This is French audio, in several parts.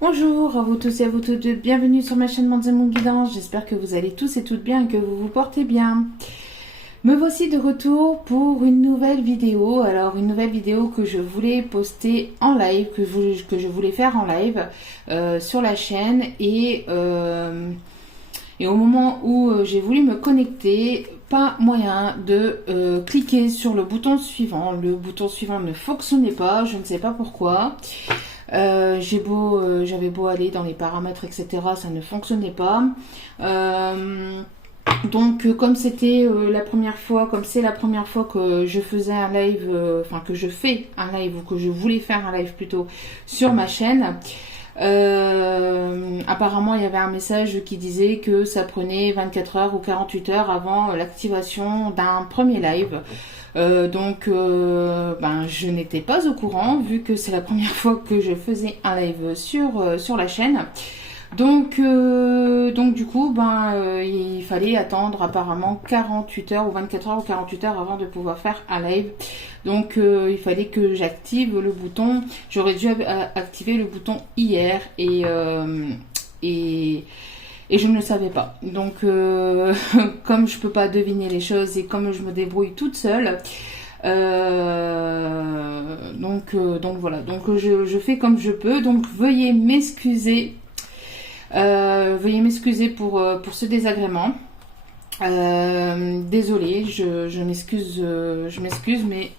Bonjour à vous tous et à vous toutes, bienvenue sur ma chaîne Manzemon Guidance. J'espère que vous allez tous et toutes bien et que vous vous portez bien. Me voici de retour pour une nouvelle vidéo. Alors une nouvelle vidéo que je voulais poster en live, que je voulais faire en live sur la chaîne et au moment où j'ai voulu me connecter, pas moyen de cliquer sur le bouton suivant. Le bouton suivant ne fonctionnait pas, je ne sais pas pourquoi. J'avais beau aller dans les paramètres, etc., ça ne fonctionnait pas. Donc, comme c'était la première fois, comme c'est la première fois que je faisais un live, enfin que je fais un live ou que je voulais faire un live plutôt sur ma chaîne. Apparemment, il y avait un message qui disait que ça prenait 24 heures ou 48 heures avant l'activation d'un premier live. Je n'étais pas au courant vu que c'est la première fois que je faisais un live sur la chaîne. Donc du coup, il fallait attendre apparemment 48 heures ou 24 heures ou 48 heures avant de pouvoir faire un live. Donc il fallait que j'active le bouton. J'aurais dû activer le bouton hier et je ne le savais pas. Donc comme je peux pas deviner les choses et comme je me débrouille toute seule, donc voilà. Donc je fais comme je peux. Donc veuillez m'excuser. Veuillez m'excuser pour ce désagrément. Désolée, je m'excuse, mais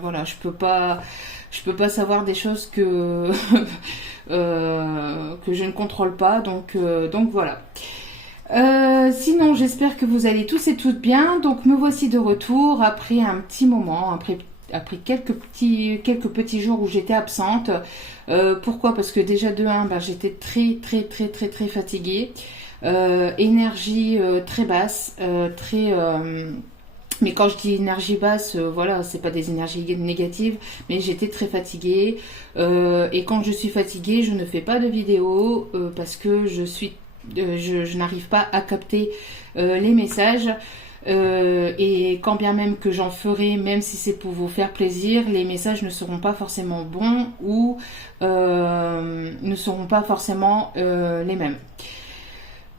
voilà, je peux pas savoir des choses que que je ne contrôle pas, donc voilà. Sinon, j'espère que vous allez tous et toutes bien. Donc, me voici de retour après un petit moment, après quelques petits jours où j'étais absente. Pourquoi? Parce que déjà de 1, j'étais très fatiguée. Énergie très basse, mais quand je dis énergie basse, voilà, c'est pas des énergies négatives, mais j'étais très fatiguée. Et quand je suis fatiguée, je ne fais pas de vidéo parce que je n'arrive pas à capter les messages. Et quand bien même que j'en ferai, même si c'est pour vous faire plaisir, les messages ne seront pas forcément bons ou ne seront pas forcément les mêmes.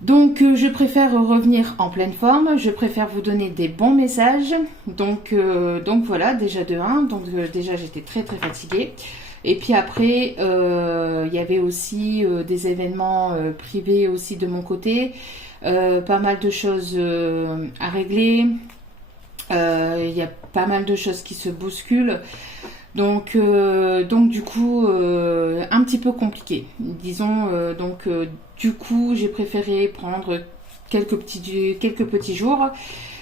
Donc je préfère revenir en pleine forme, je préfère vous donner des bons messages. Donc voilà, déjà de 1, donc déjà j'étais très fatiguée. Et puis après, il y avait aussi des événements privés aussi de mon côté, pas mal de choses à régler, il y a pas mal de choses qui se bousculent. Donc du coup, un petit peu compliqué. Disons, du coup, j'ai préféré prendre quelques petits jours,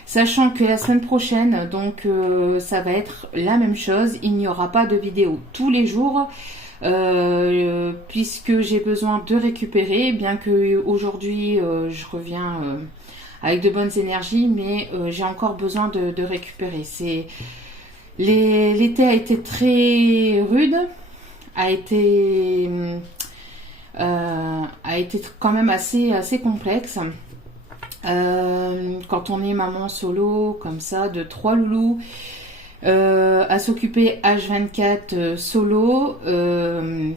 sachant que la semaine prochaine, donc ça va être la même chose. Il n'y aura pas de vidéo tous les jours, puisque j'ai besoin de récupérer, bien que aujourd'hui je reviens avec de bonnes énergies, mais j'ai encore besoin de récupérer. L'été a été très rude, a été quand même assez complexe. Quand on est maman solo comme ça de 3 loulous, à s'occuper H24 solo,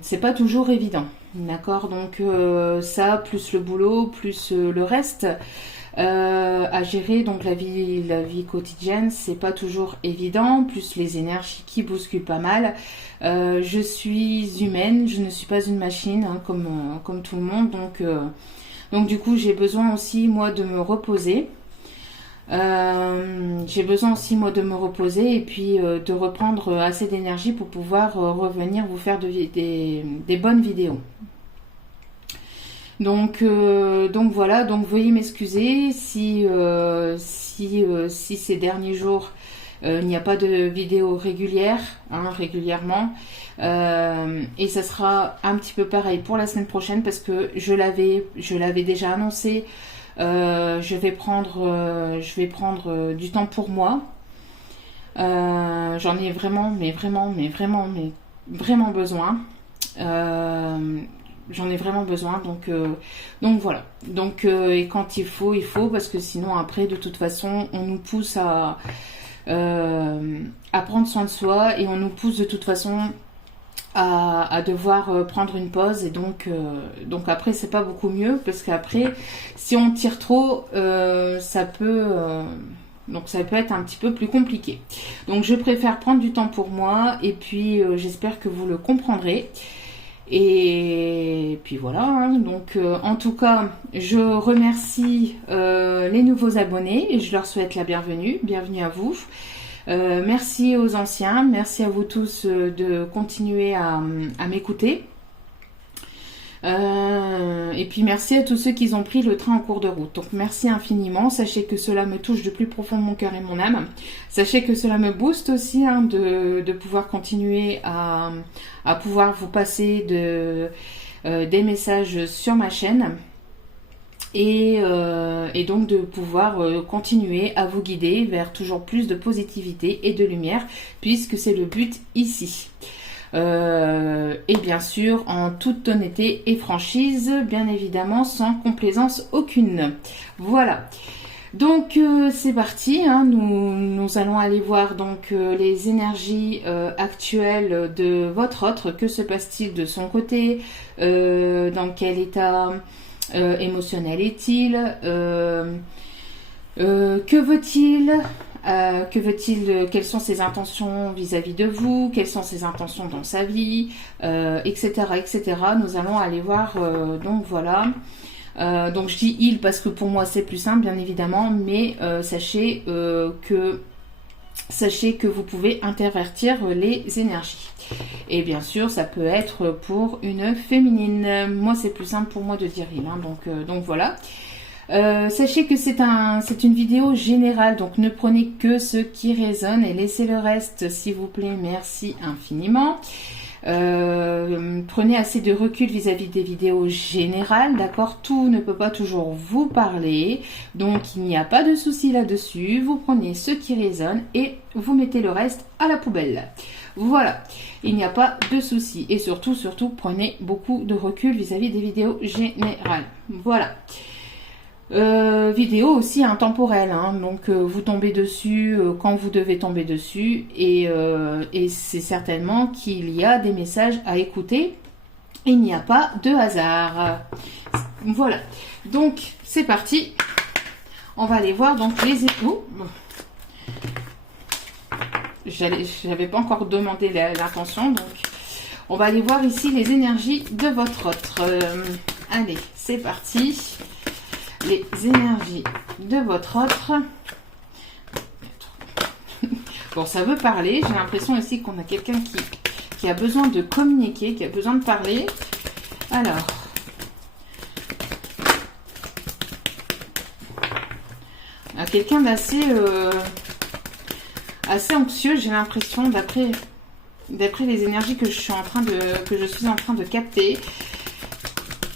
c'est pas toujours évident, d'accord. Donc ça plus le boulot plus le reste à gérer, donc la vie quotidienne, c'est pas toujours évident, plus les énergies qui bousculent pas mal. Je suis humaine, je ne suis pas une machine, hein, comme tout le monde, donc du coup j'ai besoin aussi moi de me reposer. Et puis de reprendre assez d'énergie pour pouvoir revenir vous faire des bonnes vidéos. Donc voilà, donc veuillez m'excuser si ces derniers jours il n'y a pas de vidéo régulière, hein, régulièrement. Et ça sera un petit peu pareil pour la semaine prochaine parce que je l'avais déjà annoncé. Je vais prendre du temps pour moi. J'en ai vraiment besoin. J'en ai vraiment besoin, donc voilà. Donc et quand il faut parce que sinon après de toute façon on nous pousse à prendre soin de soi et on nous pousse de toute façon à devoir prendre une pause et donc après c'est pas beaucoup mieux parce qu'après si on tire trop ça peut être un petit peu plus compliqué. Donc je préfère prendre du temps pour moi et puis j'espère que vous le comprendrez. Et puis voilà, hein. Donc en tout cas je remercie les nouveaux abonnés et je leur souhaite la bienvenue à vous. Merci aux anciens, merci à vous tous de continuer à m'écouter. Et puis merci à tous ceux qui ont pris le train en cours de route. Donc merci infiniment, sachez que cela me touche de plus profond de mon cœur et mon âme. Sachez que cela me booste aussi hein, de pouvoir continuer à pouvoir vous passer des messages sur ma chaîne. Et donc de pouvoir continuer à vous guider vers toujours plus de positivité et de lumière, puisque c'est le but ici. Et bien sûr, en toute honnêteté et franchise, bien évidemment, sans complaisance aucune. Voilà. Donc c'est parti, hein. Nous allons aller voir donc les énergies actuelles de votre autre. Que se passe-t-il de son côté? Dans quel état émotionnel est-il? Que veut-il? Quelles sont ses intentions vis-à-vis de vous? Quelles sont ses intentions dans sa vie? Etc. Nous allons aller voir, donc voilà. Donc je dis il parce que pour moi c'est plus simple bien évidemment, mais sachez que vous pouvez intervertir les énergies. Et bien sûr, ça peut être pour une féminine. Moi, c'est plus simple pour moi de dire il. Hein, donc voilà. Sachez que c'est une vidéo générale, donc ne prenez que ce qui résonne et laissez le reste, s'il vous plaît. Merci infiniment. Prenez assez de recul vis-à-vis des vidéos générales, d'accord? Tout ne peut pas toujours vous parler, donc il n'y a pas de souci là-dessus. Vous prenez ce qui résonne et vous mettez le reste à la poubelle. Voilà, il n'y a pas de souci. Et surtout, prenez beaucoup de recul vis-à-vis des vidéos générales. Voilà. Vidéo aussi intemporelle, hein, donc vous tombez dessus quand vous devez tomber dessus et c'est certainement qu'il y a des messages à écouter. Il n'y a pas de hasard. Voilà, donc c'est parti. On va aller voir donc les époux. J'avais pas encore demandé l'intention, donc on va aller voir ici les énergies de votre autre. Allez, c'est parti. Les énergies de votre autre. Bon, ça veut parler. J'ai l'impression ici qu'on a quelqu'un qui a besoin de communiquer, qui a besoin de parler. Alors. On a quelqu'un d'assez assez anxieux, j'ai l'impression, d'après les énergies que je suis en train de capter.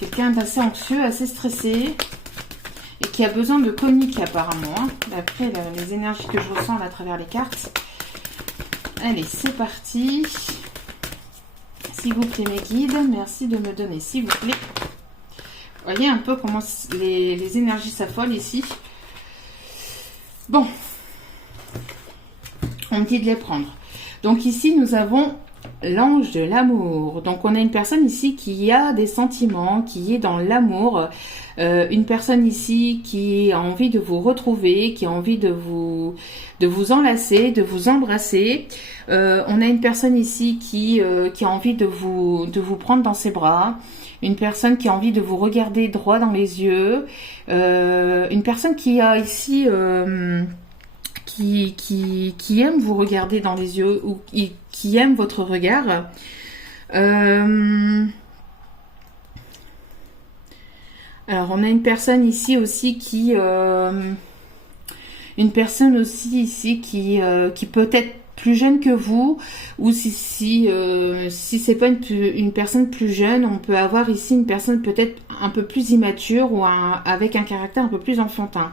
Quelqu'un d'assez anxieux, assez stressé. Et qui a besoin de communiquer apparemment, hein, d'après les énergies que je ressens à travers les cartes. Allez, c'est parti. S'il vous plaît, mes guides, merci de me donner, s'il vous plaît. Voyez un peu comment les énergies s'affolent ici. Bon. On me dit de les prendre. Donc ici, nous avons l'ange de l'amour. Donc on a une personne ici qui a des sentiments, qui est dans l'amour. Une personne ici qui a envie de vous retrouver, qui a envie de vous enlacer, de vous embrasser. On a une personne ici qui a envie de vous prendre dans ses bras. Une personne qui a envie de vous regarder droit dans les yeux. Une personne qui a ici... qui aime vous regarder dans les yeux ou qui aime votre regard. Alors, on a une personne ici aussi qui peut être plus jeune que vous, ou si c'est pas une personne plus jeune, on peut avoir ici une personne peut-être un peu plus immature ou avec un caractère un peu plus enfantin.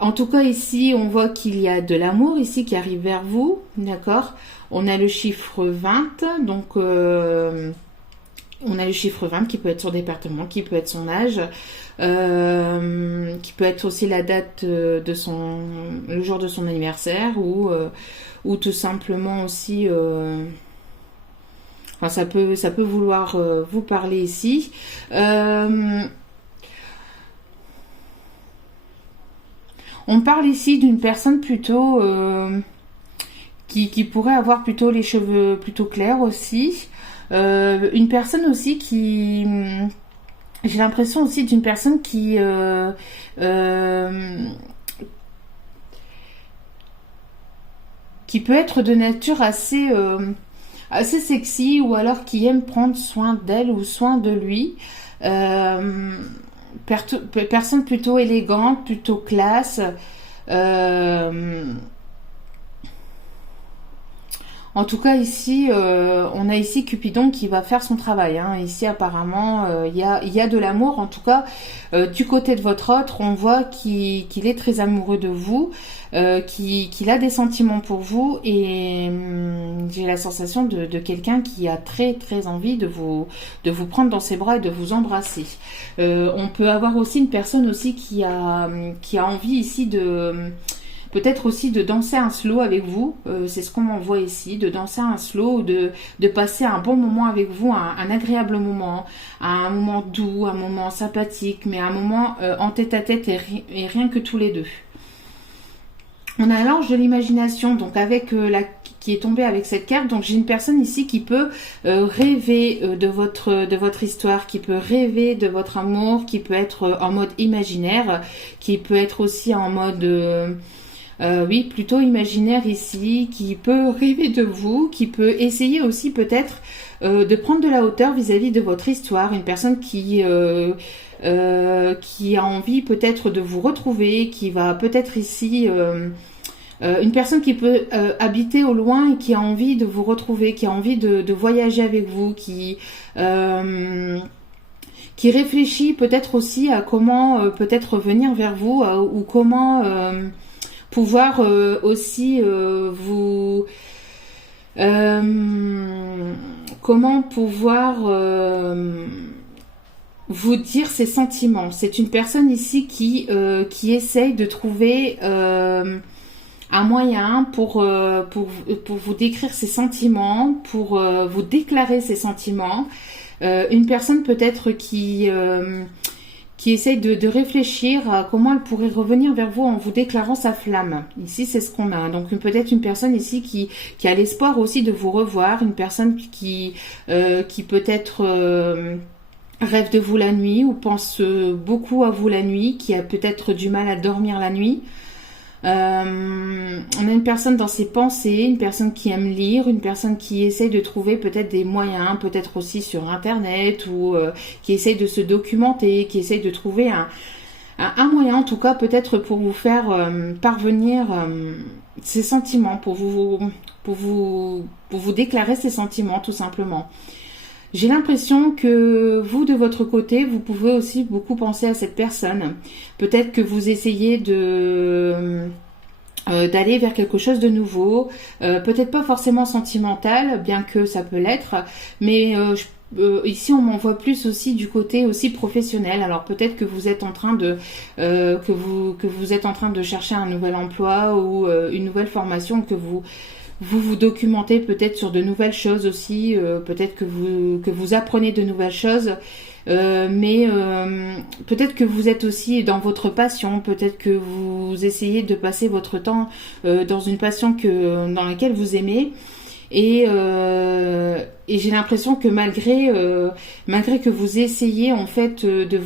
En tout cas ici on voit qu'il y a de l'amour ici qui arrive vers vous, d'accord? On a le chiffre 20, donc On a le chiffre 20 qui peut être son département, qui peut être son âge, qui peut être aussi la date le jour de son anniversaire ou tout simplement aussi, enfin ça peut vouloir vous parler ici. On parle ici d'une personne plutôt qui pourrait avoir plutôt les cheveux plutôt clairs aussi. Une personne aussi qui... J'ai l'impression aussi d'une personne qui peut être de nature assez sexy ou alors qui aime prendre soin d'elle ou soin de lui. Personne plutôt élégante, plutôt classe. En tout cas ici, on a ici Cupidon qui va faire son travail. Hein. Ici apparemment, il y a de l'amour. En tout cas, du côté de votre autre, on voit qu'il est très amoureux de vous, qu'il a des sentiments pour vous et j'ai la sensation de quelqu'un qui a très très envie de vous prendre dans ses bras et de vous embrasser. On peut avoir aussi une personne aussi qui a envie ici peut-être aussi de danser un slow avec vous, c'est ce qu'on m'envoie ici, de danser un slow, de passer un bon moment avec vous, un agréable moment, un moment doux, un moment sympathique, mais un moment en tête-à-tête et rien que tous les deux. On a l'ange de l'imagination, donc qui est tombé avec cette carte. Donc j'ai une personne ici qui peut rêver de votre histoire, qui peut rêver de votre amour, qui peut être en mode imaginaire, qui peut être aussi en mode... oui, plutôt imaginaire ici, qui peut rêver de vous, qui peut essayer aussi peut-être de prendre de la hauteur vis-à-vis de votre histoire. Une personne qui a envie peut-être de vous retrouver, qui va peut-être ici... une personne qui peut habiter au loin et qui a envie de vous retrouver, qui a envie de voyager avec vous, qui réfléchit peut-être aussi à comment peut-être revenir vers vous ou comment... pouvoir aussi comment pouvoir vous dire ses sentiments. C'est une personne ici qui essaye de trouver un moyen pour vous décrire ses sentiments, pour vous déclarer ses sentiments. Une personne peut-être qui essaye de réfléchir à comment elle pourrait revenir vers vous en vous déclarant sa flamme. Ici, c'est ce qu'on a. Donc, peut-être une personne ici qui a l'espoir aussi de vous revoir, une personne qui peut-être rêve de vous la nuit ou pense beaucoup à vous la nuit, qui a peut-être du mal à dormir la nuit. On a une personne dans ses pensées, une personne qui aime lire, une personne qui essaye de trouver peut-être des moyens, peut-être aussi sur internet ou qui essaye de se documenter, qui essaye de trouver un moyen en tout cas peut-être pour vous faire parvenir ses sentiments, pour vous déclarer ses sentiments tout simplement. J'ai l'impression que vous, de votre côté, vous pouvez aussi beaucoup penser à cette personne. Peut-être que vous essayez d'aller vers quelque chose de nouveau, peut-être pas forcément sentimental, bien que ça peut l'être, mais ici on m'envoie plus aussi du côté aussi professionnel. Alors peut-être que vous êtes en train que vous êtes en train de chercher un nouvel emploi ou une nouvelle formation, que vous documentez peut-être sur de nouvelles choses aussi, peut-être que vous apprenez de nouvelles choses, mais peut-être que vous êtes aussi dans votre passion, peut-être que vous essayez de passer votre temps dans une passion dans laquelle vous aimez, et j'ai l'impression que malgré que vous essayez en fait de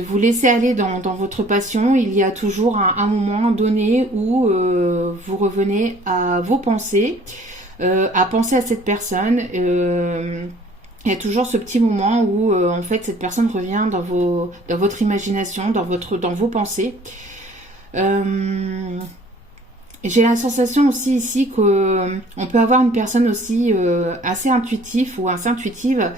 vous laisser aller dans votre passion, il y a toujours un moment donné où vous revenez à vos pensées, à penser à cette personne. Il y a toujours ce petit moment où en fait cette personne revient dans votre imagination, dans vos pensées. J'ai la sensation aussi ici qu'on peut avoir une personne aussi assez intuitive ou assez intuitive.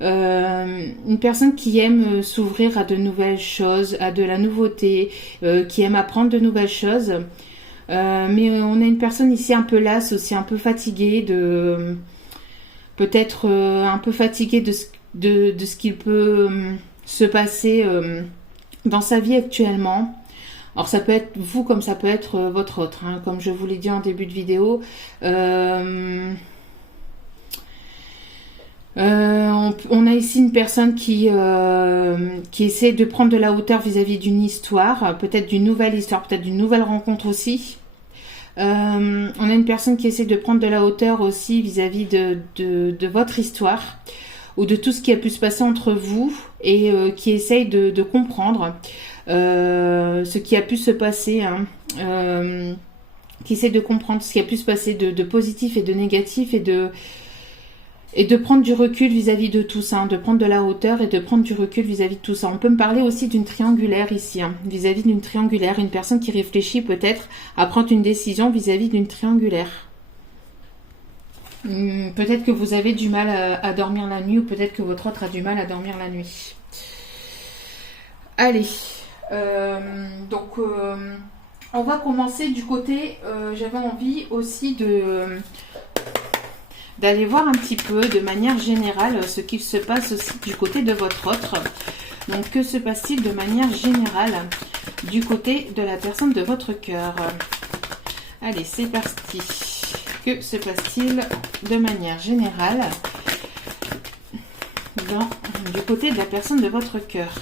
Une personne qui aime s'ouvrir à de nouvelles choses, à de la nouveauté, qui aime apprendre de nouvelles choses. Mais on a une personne ici un peu lasse, aussi un peu fatiguée peut-être un peu fatigué de ce qu'il peut se passer dans sa vie actuellement. Alors ça peut être vous comme ça peut être votre autre, hein, comme je vous l'ai dit en début de vidéo. On a ici une personne qui essaie de prendre de la hauteur vis-à-vis d'une histoire, peut-être d'une nouvelle histoire, peut-être d'une nouvelle rencontre aussi. On a une personne qui essaie de prendre de la hauteur aussi vis-à-vis de votre histoire ou de tout ce qui a pu se passer entre vous et qui essaye de comprendre ce qui a pu se passer, hein, qui essaie de comprendre ce qui a pu se passer de positif et de négatif et de prendre du recul vis-à-vis de tout ça, hein, de prendre de la hauteur et de prendre du recul vis-à-vis de tout ça. On peut me parler aussi d'une triangulaire ici, hein, vis-à-vis d'une triangulaire, une personne qui réfléchit peut-être à prendre une décision vis-à-vis d'une triangulaire. Peut-être que vous avez du mal à dormir la nuit ou peut-être que votre autre a du mal à dormir la nuit. Allez, donc on va commencer du côté, j'avais envie aussi d'aller voir un petit peu de manière générale ce qu'il se passe aussi du côté de votre autre. Donc que se passe-t-il de manière générale du côté de la personne de votre cœur? Allez, c'est parti. Que se passe-t-il de manière générale du côté de la personne de votre cœur?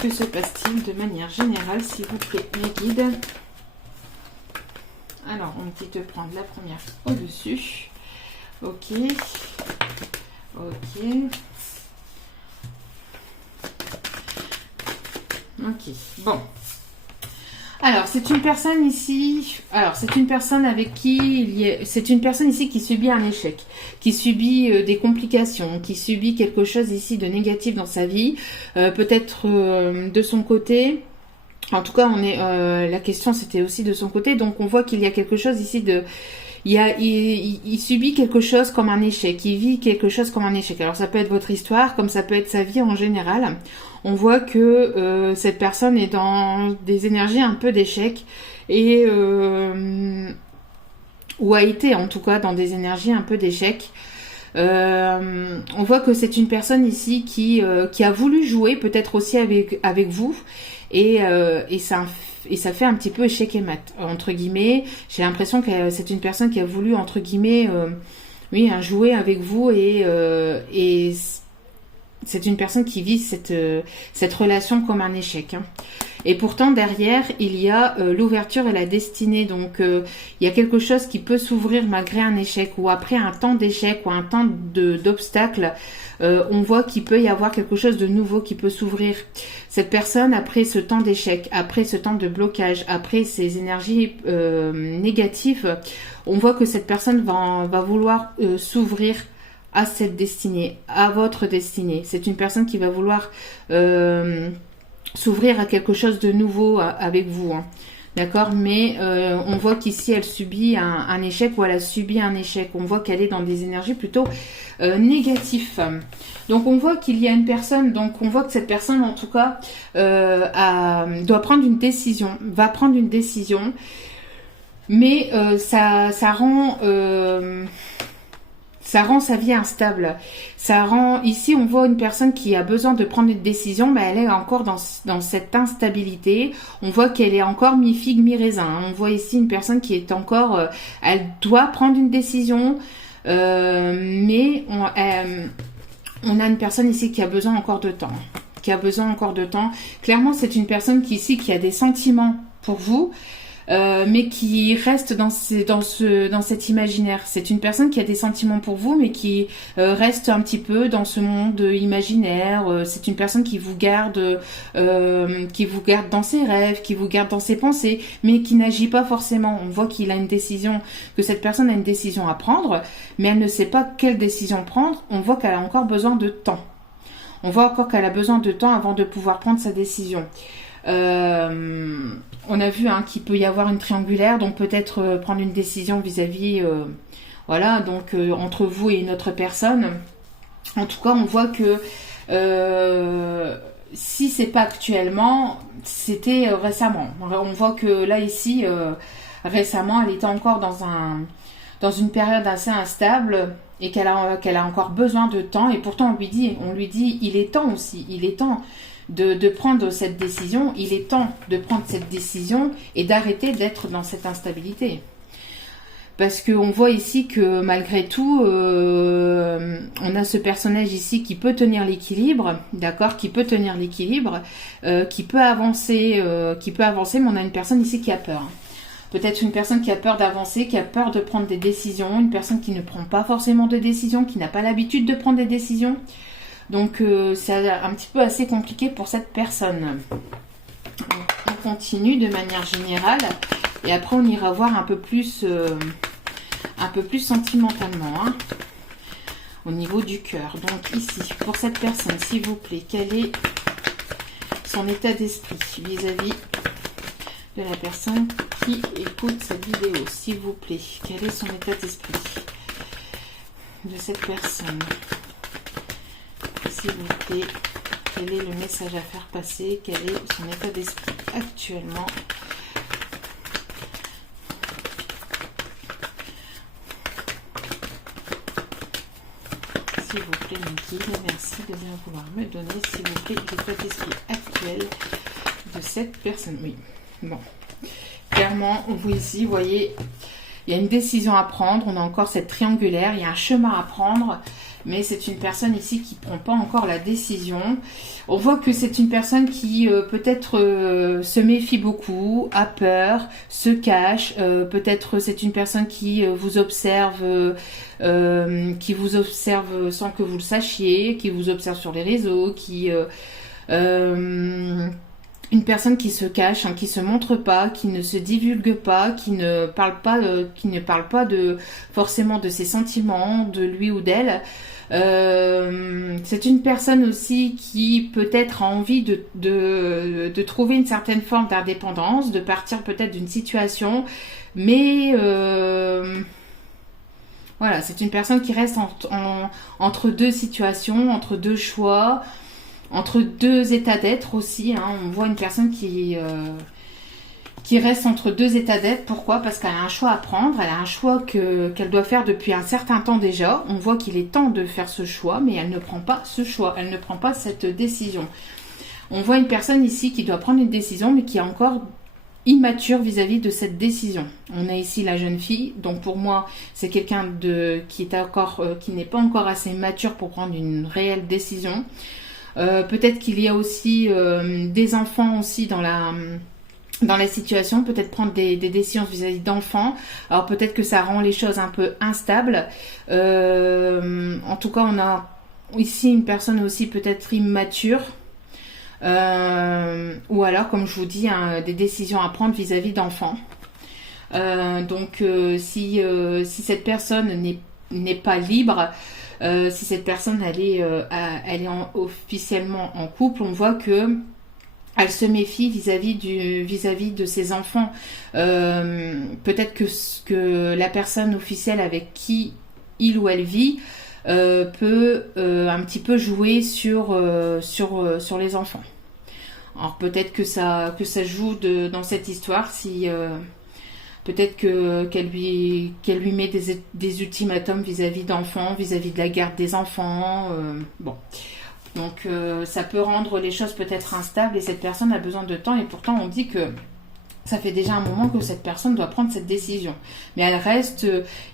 Que se passe-t-il de manière générale, s'il vous plaît, mes guides? Alors, on me dit de prendre la première au-dessus. Ok. Ok. Ok. Bon. Alors, c'est une personne ici. Alors, c'est une personne avec qui c'est une personne ici qui subit un échec, qui subit des complications, qui subit quelque chose ici de négatif dans sa vie. Peut-être de son côté. En tout cas, la question c'était aussi de son côté. Donc, on voit qu'il y a quelque chose ici de. Il subit quelque chose comme un échec, il vit quelque chose comme un échec. Alors ça peut être votre histoire, comme ça peut être sa vie en général. On voit que cette personne est dans des énergies un peu d'échec et ou a été en tout cas dans des énergies un peu d'échec. On voit que c'est une personne ici qui a voulu jouer peut-être aussi avec vous et ça fait un petit peu échec et mat, entre guillemets. J'ai l'impression que c'est une personne qui a voulu, entre guillemets, jouer avec vous et c'est une personne qui vit cette relation comme un échec. Hein. Et pourtant, derrière, il y a l'ouverture et la destinée. Donc, il y a quelque chose qui peut s'ouvrir malgré un échec ou après un temps d'échec ou un temps d'obstacle. On voit qu'il peut y avoir quelque chose de nouveau qui peut s'ouvrir. Cette personne, après ce temps d'échec, après ce temps de blocage, après ces énergies négatives, on voit que cette personne va vouloir s'ouvrir à cette destinée, à votre destinée. C'est une personne qui va vouloir s'ouvrir à quelque chose de nouveau avec vous. Hein. D'accord, mais on voit qu'ici elle subit un échec ou elle a subi un échec. On voit qu'elle est dans des énergies plutôt négatives. Donc on voit qu'il y a une personne, donc on voit que cette personne en tout cas doit prendre une décision, va prendre une décision, mais ça rend sa vie instable. Ça rend, ici on voit une personne qui a besoin de prendre une décision, mais elle est encore dans cette instabilité. On voit qu'elle est encore mi-figue, mi-raisin. On voit ici une personne qui est encore, elle doit prendre une décision, mais on a une personne ici qui a besoin encore de temps. Clairement, c'est une personne qui a des sentiments pour vous. Mais qui reste dans cet imaginaire. C'est une personne qui a des sentiments pour vous, mais qui reste un petit peu dans ce monde imaginaire. C'est une personne qui vous garde dans ses rêves, qui vous garde dans ses pensées, mais qui n'agit pas forcément. On voit que cette personne a une décision à prendre, mais elle ne sait pas quelle décision prendre. On voit qu'elle a encore besoin de temps. On voit encore qu'elle a besoin de temps avant de pouvoir prendre sa décision. On a vu qu'il peut y avoir une triangulaire, donc peut-être prendre une décision vis-à-vis, entre vous et une autre personne. En tout cas, on voit que si c'est pas actuellement, c'était récemment. On voit que là ici, récemment, elle était encore dans une période assez instable. et qu'elle a encore besoin de temps, et pourtant on lui dit, il est temps aussi, il est temps de prendre cette décision, il est temps de prendre cette décision et d'arrêter d'être dans cette instabilité. Parce qu'on voit ici que malgré tout, on a ce personnage ici qui peut tenir l'équilibre, d'accord, qui peut tenir l'équilibre, qui peut avancer, mais on a une personne ici qui a peur. Peut-être une personne qui a peur d'avancer, qui a peur de prendre des décisions, une personne qui ne prend pas forcément de décisions, qui n'a pas l'habitude de prendre des décisions. Donc c'est un petit peu assez compliqué pour cette personne. On continue de manière générale et après on ira voir un peu plus sentimentalement, hein, au niveau du cœur. Donc ici, pour cette personne, s'il vous plaît, quel est son état d'esprit vis-à-vis de la personne qui écoute cette vidéo, s'il vous plaît, quel est son état d'esprit de cette personne, s'il vous plaît, quel est le message à faire passer, quel est son état d'esprit actuellement. S'il vous plaît, mes guides, merci de bien vouloir me donner, s'il vous plaît, l'état d'esprit actuel de cette personne. Oui, bon, clairement, vous ici, vous voyez, il y a une décision à prendre, on a encore cette triangulaire, il y a un chemin à prendre, mais c'est une personne ici qui ne prend pas encore la décision. On voit que c'est une personne qui peut-être se méfie beaucoup, a peur, se cache, peut-être c'est une personne qui vous observe sans que vous le sachiez, qui vous observe sur les réseaux, une personne qui se cache, hein, qui se montre pas, qui ne se divulgue pas, qui ne parle pas forcément de ses sentiments, de lui ou d'elle. C'est une personne aussi qui peut-être a envie de trouver une certaine forme d'indépendance, de partir peut-être d'une situation, mais voilà, c'est une personne qui reste entre deux situations, entre deux choix, entre deux états d'être aussi, hein. On voit une personne qui reste entre deux états d'être. Pourquoi? Parce qu'elle a un choix à prendre, elle a un choix qu'elle doit faire depuis un certain temps déjà. On voit qu'il est temps de faire ce choix, mais elle ne prend pas ce choix, elle ne prend pas cette décision. On voit une personne ici qui doit prendre une décision, mais qui est encore immature vis-à-vis de cette décision. On a ici la jeune fille, donc pour moi, c'est quelqu'un qui n'est pas encore assez mature pour prendre une réelle décision. Peut-être qu'il y a aussi des enfants aussi dans la situation, peut-être prendre des décisions vis-à-vis d'enfants. Alors peut-être que ça rend les choses un peu instables. En tout cas, on a ici une personne aussi peut-être immature. Ou alors, comme je vous dis, hein, des décisions à prendre vis-à-vis d'enfants. Donc si cette personne n'est pas libre, si cette personne elle est officiellement en couple, on voit que elle se méfie vis-à-vis de ses enfants. Peut-être que la personne officielle avec qui il ou elle vit peut un petit peu jouer sur les enfants. Alors peut-être que ça joue dans cette histoire, si peut-être qu'elle lui met des ultimatums vis-à-vis d'enfants, vis-à-vis de la garde des enfants. Bon. Donc ça peut rendre les choses peut-être instables et cette personne a besoin de temps et pourtant on dit que ça fait déjà un moment que cette personne doit prendre cette décision. Mais elle reste,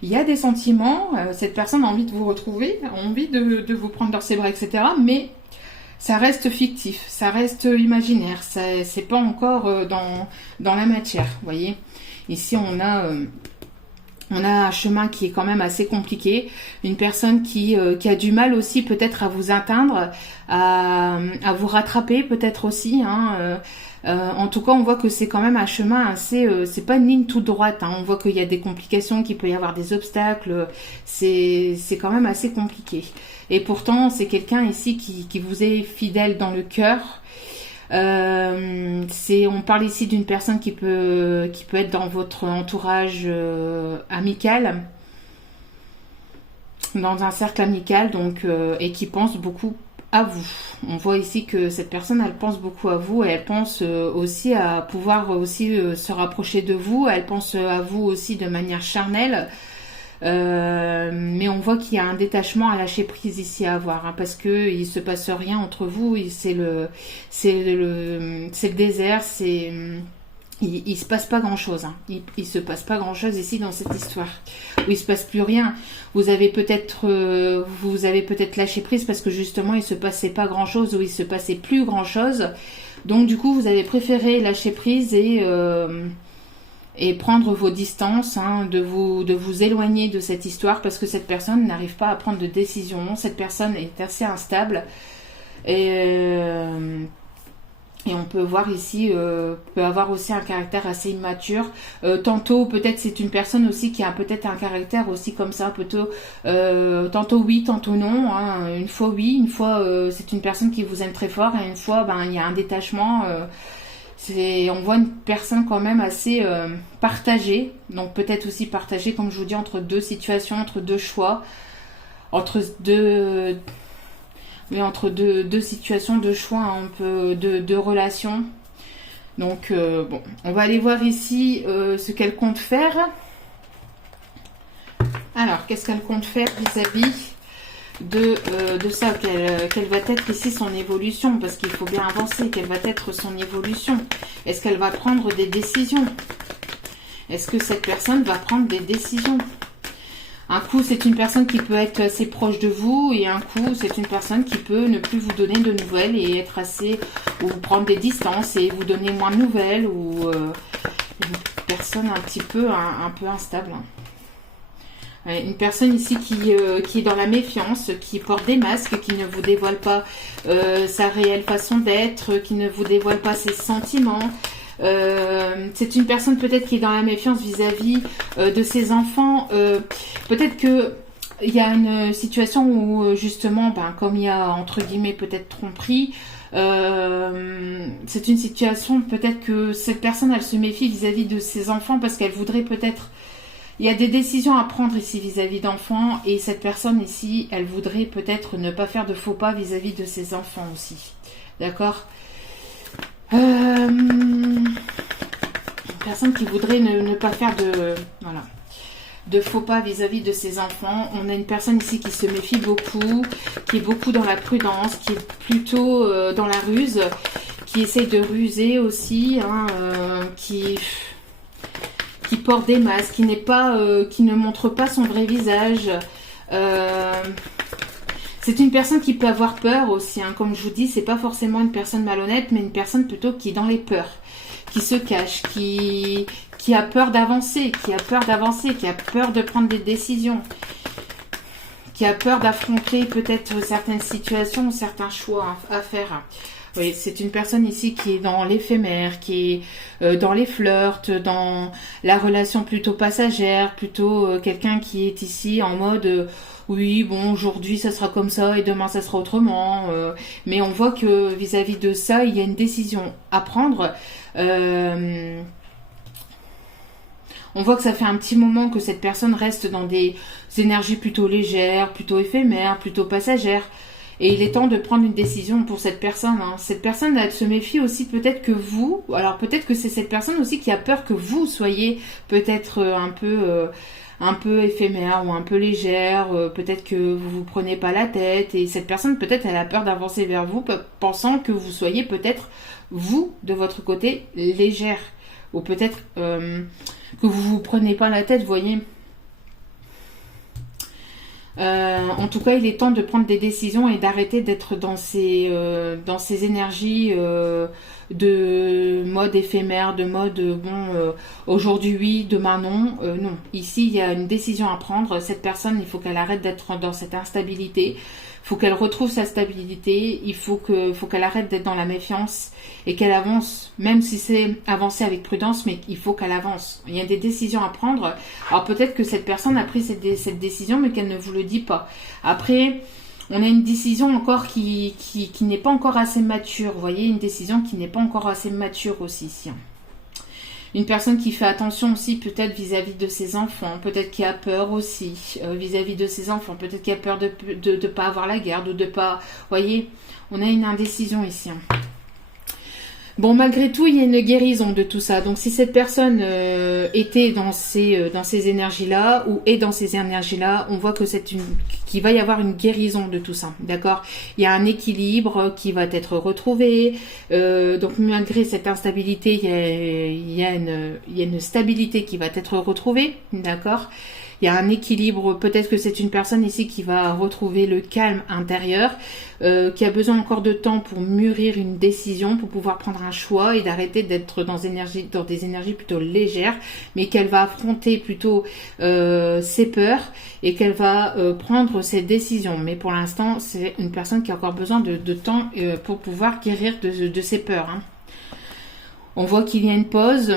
il y a des sentiments, cette personne a envie de vous retrouver, a envie de vous prendre dans ses bras, etc. Mais ça reste fictif, ça reste imaginaire, c'est pas encore dans la matière, vous voyez. Ici on a un chemin qui est quand même assez compliqué, une personne qui a du mal aussi peut-être à vous atteindre, à vous rattraper peut-être aussi, hein. En tout cas, on voit que c'est quand même un chemin assez, c'est pas une ligne toute droite, hein. On voit qu'il y a des complications, qu'il peut y avoir des obstacles, c'est quand même assez compliqué. Et pourtant, c'est quelqu'un ici qui vous est fidèle dans le cœur. On parle ici d'une personne qui peut être dans votre entourage amical, dans un cercle amical, donc et qui pense beaucoup à vous. On voit ici que cette personne, elle pense beaucoup à vous et elle pense aussi à pouvoir aussi se rapprocher de vous. Elle pense à vous aussi de manière charnelle. Mais on voit qu'il y a un détachement à lâcher prise ici à avoir, hein, parce que il se passe rien entre vous. C'est le désert, il se passe pas grand chose, hein. Il se passe pas grand chose ici dans cette histoire où il se passe plus rien. Vous avez peut-être lâché prise parce que justement il se passait pas grand chose, ou il se passait plus grand chose. Donc du coup vous avez préféré lâcher prise et prendre vos distances, hein, de vous éloigner de cette histoire parce que cette personne n'arrive pas à prendre de décision. Cette personne est assez instable et on peut voir ici, peut avoir aussi un caractère assez immature. Tantôt, peut-être c'est une personne aussi qui a peut-être un caractère aussi comme ça, plutôt tantôt oui, tantôt non. Hein. Une fois oui, une fois c'est une personne qui vous aime très fort, et une fois il y a un détachement. On voit une personne quand même assez partagée, donc peut-être aussi partagée, comme je vous dis, entre deux situations, entre deux choix, entre deux situations, deux choix, un peu deux relations. Donc bon, on va aller voir ici ce qu'elle compte faire. Alors, qu'est-ce qu'elle compte faire vis-à-vis de ça, quelle va être ici son évolution, parce qu'il faut bien avancer, quelle va être son évolution. Est-ce qu'elle va prendre des décisions? Est-ce que cette personne va prendre des décisions? Un coup, c'est une personne qui peut être assez proche de vous, et un coup, c'est une personne qui peut ne plus vous donner de nouvelles et être ou prendre des distances et vous donner moins de nouvelles, ou une personne un peu instable. Une personne ici qui est dans la méfiance, qui porte des masques, qui ne vous dévoile pas sa réelle façon d'être, qui ne vous dévoile pas ses sentiments. C'est une personne peut-être qui est dans la méfiance vis-à-vis de ses enfants. Peut-être que il y a une situation où justement, comme il y a entre guillemets peut-être tromperie, c'est une situation peut-être que cette personne elle se méfie vis-à-vis de ses enfants parce qu'elle voudrait peut-être. Il y a des décisions à prendre ici vis-à-vis d'enfants, et cette personne ici, elle voudrait peut-être ne pas faire de faux pas vis-à-vis de ses enfants aussi. D'accord? Une personne qui voudrait ne pas faire de faux pas vis-à-vis de ses enfants. On a une personne ici qui se méfie beaucoup, qui est beaucoup dans la prudence, qui est plutôt dans la ruse, qui essaye de ruser aussi, hein, qui porte des masques, qui ne montre pas son vrai visage. C'est une personne qui peut avoir peur aussi, hein. Comme je vous dis, c'est pas forcément une personne malhonnête, mais une personne plutôt qui est dans les peurs, qui se cache, qui a peur d'avancer, qui a peur de prendre des décisions, qui a peur d'affronter peut-être certaines situations, certains choix à faire. Oui, c'est une personne ici qui est dans l'éphémère, qui est dans les flirts, dans la relation plutôt passagère, plutôt quelqu'un qui est ici en mode oui, bon, aujourd'hui ça sera comme ça et demain ça sera autrement. Mais on voit que vis-à-vis de ça, il y a une décision à prendre. On voit que ça fait un petit moment que cette personne reste dans des énergies plutôt légères, plutôt éphémères, plutôt passagères. Et il est temps de prendre une décision pour cette personne. Hein. Cette personne, elle se méfie aussi peut-être que vous. Alors peut-être que c'est cette personne aussi qui a peur que vous soyez peut-être un peu éphémère ou un peu légère. Peut-être que vous vous prenez pas la tête. Et cette personne, peut-être, elle a peur d'avancer vers vous, pensant que vous soyez peut-être, vous, de votre côté, légère. Ou peut-être que vous vous prenez pas la tête, vous voyez. En tout cas, il est temps de prendre des décisions et d'arrêter d'être dans ces énergies de mode éphémère, de mode aujourd'hui oui, demain non. Non, ici il y a une décision à prendre. Cette personne, il faut qu'elle arrête d'être dans cette instabilité. Il faut qu'elle retrouve sa stabilité. Il faut qu'elle arrête d'être dans la méfiance et qu'elle avance, même si c'est avancer avec prudence, mais il faut qu'elle avance. Il y a des décisions à prendre. Alors peut-être que cette personne a pris cette décision, mais qu'elle ne vous le dit pas. Après, on a une décision encore qui n'est pas encore assez mature. Vous voyez, une décision qui n'est pas encore assez mature aussi ici. Une personne qui fait attention aussi peut-être vis-à-vis de ses enfants, peut-être qui a peur aussi vis-à-vis de ses enfants, peut-être qui a peur de ne pas avoir la garde ou de pas... Vous voyez, on a une indécision ici. Bon, malgré tout, il y a une guérison de tout ça. Donc, si cette personne était dans ces énergies-là ou est dans ces énergies-là, on voit que qu'il va y avoir une guérison de tout ça. D'accord? Il y a un équilibre qui va être retrouvé. Donc, malgré cette instabilité, il y a une stabilité qui va être retrouvée. D'accord? Il y a un équilibre, peut-être que c'est une personne ici qui va retrouver le calme intérieur, qui a besoin encore de temps pour mûrir une décision, pour pouvoir prendre un choix et d'arrêter d'être dans des énergies plutôt légères, mais qu'elle va affronter plutôt ses peurs et qu'elle va prendre ses décisions. Mais pour l'instant, c'est une personne qui a encore besoin de temps pour pouvoir guérir de ses peurs. Hein. On voit qu'il y a une pause.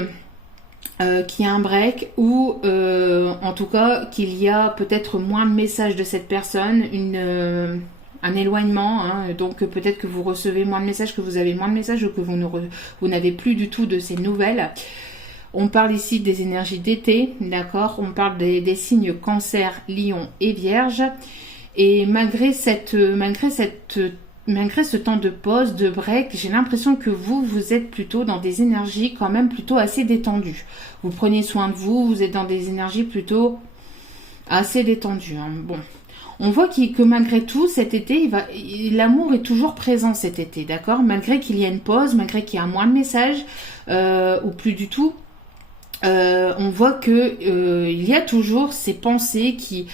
Qu'il y a un break ou en tout cas qu'il y a peut-être moins de messages de cette personne, un éloignement, hein, donc peut-être que vous recevez moins de messages, que vous avez moins de messages ou que vous n'avez plus du tout de ces nouvelles. On parle ici des énergies d'été, d'accord? On parle des signes Cancer, Lion et Vierge. Et malgré ce temps de pause, de break, j'ai l'impression que vous êtes plutôt dans des énergies quand même plutôt assez détendues. Vous prenez soin de vous, vous êtes dans des énergies plutôt assez détendues. Hein. Bon, on voit que malgré tout, cet été, l'amour est toujours présent cet été, d'accord? Malgré qu'il y a une pause, malgré qu'il y a moins de messages, ou plus du tout, on voit que il y a toujours ces pensées qui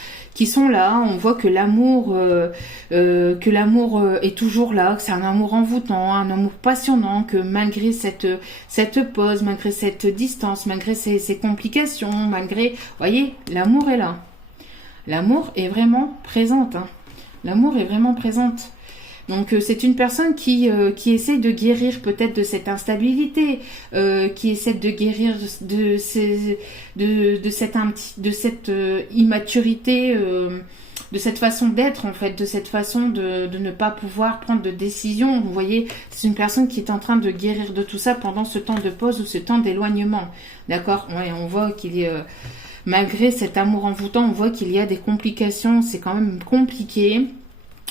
sont là. On voit que l'amour est toujours là, que c'est un amour envoûtant, un amour passionnant, que malgré cette pause, malgré cette distance, malgré ces complications, vous voyez, l'amour est là. L'amour est vraiment présente. Hein. L'amour est vraiment présente. Donc c'est une personne qui essaie de guérir peut-être de cette instabilité, qui essaie de guérir de cette immaturité, de cette façon d'être en fait, de cette façon de ne pas pouvoir prendre de décision. Vous voyez, c'est une personne qui est en train de guérir de tout ça pendant ce temps de pause ou ce temps d'éloignement. D'accord? Ouais, on voit qu'il y a, malgré cet amour envoûtant, on voit qu'il y a des complications, c'est quand même compliqué.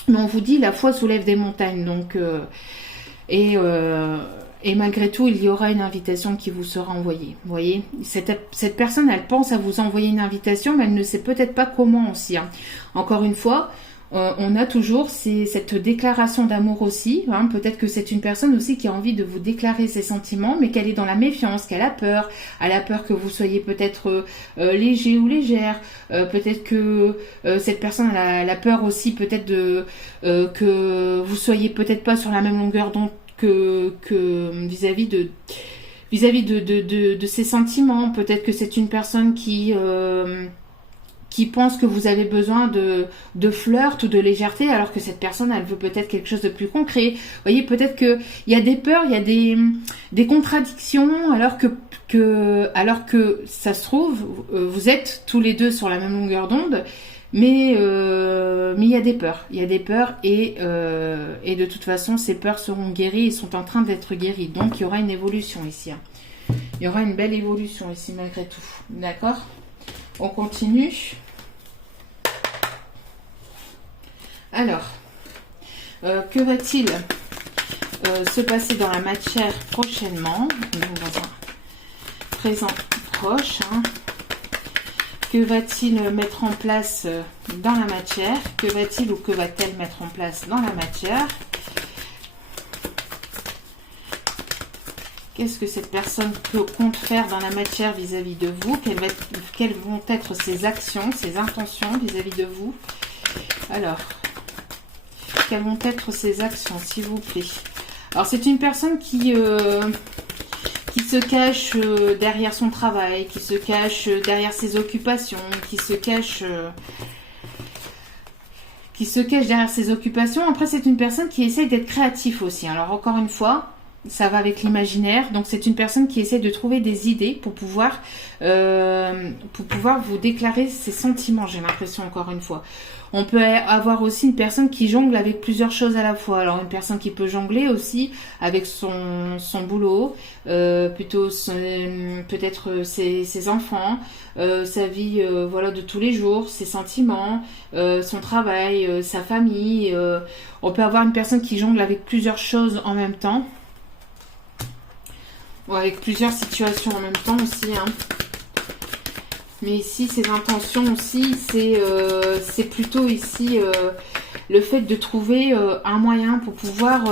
Mais on vous dit, la foi soulève des montagnes. Donc, et malgré tout, il y aura une invitation qui vous sera envoyée. Vous voyez, cette personne, elle pense à vous envoyer une invitation, mais elle ne sait peut-être pas comment aussi. Hein. Encore une fois, on a toujours cette déclaration d'amour aussi. Hein. Peut-être que c'est une personne aussi qui a envie de vous déclarer ses sentiments, mais qu'elle est dans la méfiance, qu'elle a peur. Elle a peur que vous soyez peut-être léger ou légère. Peut-être que cette personne elle a peur aussi peut-être que vous soyez peut-être pas sur la même longueur d'onde que vis-à-vis de ses sentiments. Peut-être que c'est une personne qui pense que vous avez besoin de flirt ou de légèreté, alors que cette personne, elle veut peut-être quelque chose de plus concret. Vous voyez, peut-être qu'il y a des peurs, il y a des contradictions, alors que ça se trouve, vous êtes tous les deux sur la même longueur d'onde, mais il y a des peurs. Il y a des peurs et de toute façon, ces peurs seront guéries et sont en train d'être guéries. Donc, il y aura une évolution ici. Hein. Il y aura une belle évolution ici, malgré tout. D'accord ? On continue. Alors, que va-t-il se passer dans la matière prochainement, donc dans un présent proche, hein. Que va-t-il mettre en place dans la matière? Que va-t-il ou que va-t-elle mettre en place dans la matière? Qu'est-ce que cette personne compte faire dans la matière vis-à-vis de vous? Quelles vont être ses actions, ses intentions vis-à-vis de vous? Alors, quelles vont être ses actions, s'il vous plaît? Alors, c'est une personne qui se cache derrière son travail, qui se cache derrière ses occupations, qui se cache derrière ses occupations. Après, c'est une personne qui essaie d'être créatif aussi. Alors, encore une fois, ça va avec l'imaginaire. Donc, c'est une personne qui essaie de trouver des idées pour pouvoir vous déclarer ses sentiments, j'ai l'impression, encore une fois. On peut avoir aussi une personne qui jongle avec plusieurs choses à la fois. Alors, une personne qui peut jongler aussi avec son boulot, plutôt peut-être ses enfants, sa vie voilà, de tous les jours, ses sentiments, son travail, sa famille. On peut avoir une personne qui jongle avec plusieurs choses en même temps. Ouais, avec plusieurs situations en même temps aussi, hein. Mais ici, ses intentions aussi, c'est plutôt ici le fait de trouver un moyen pour pouvoir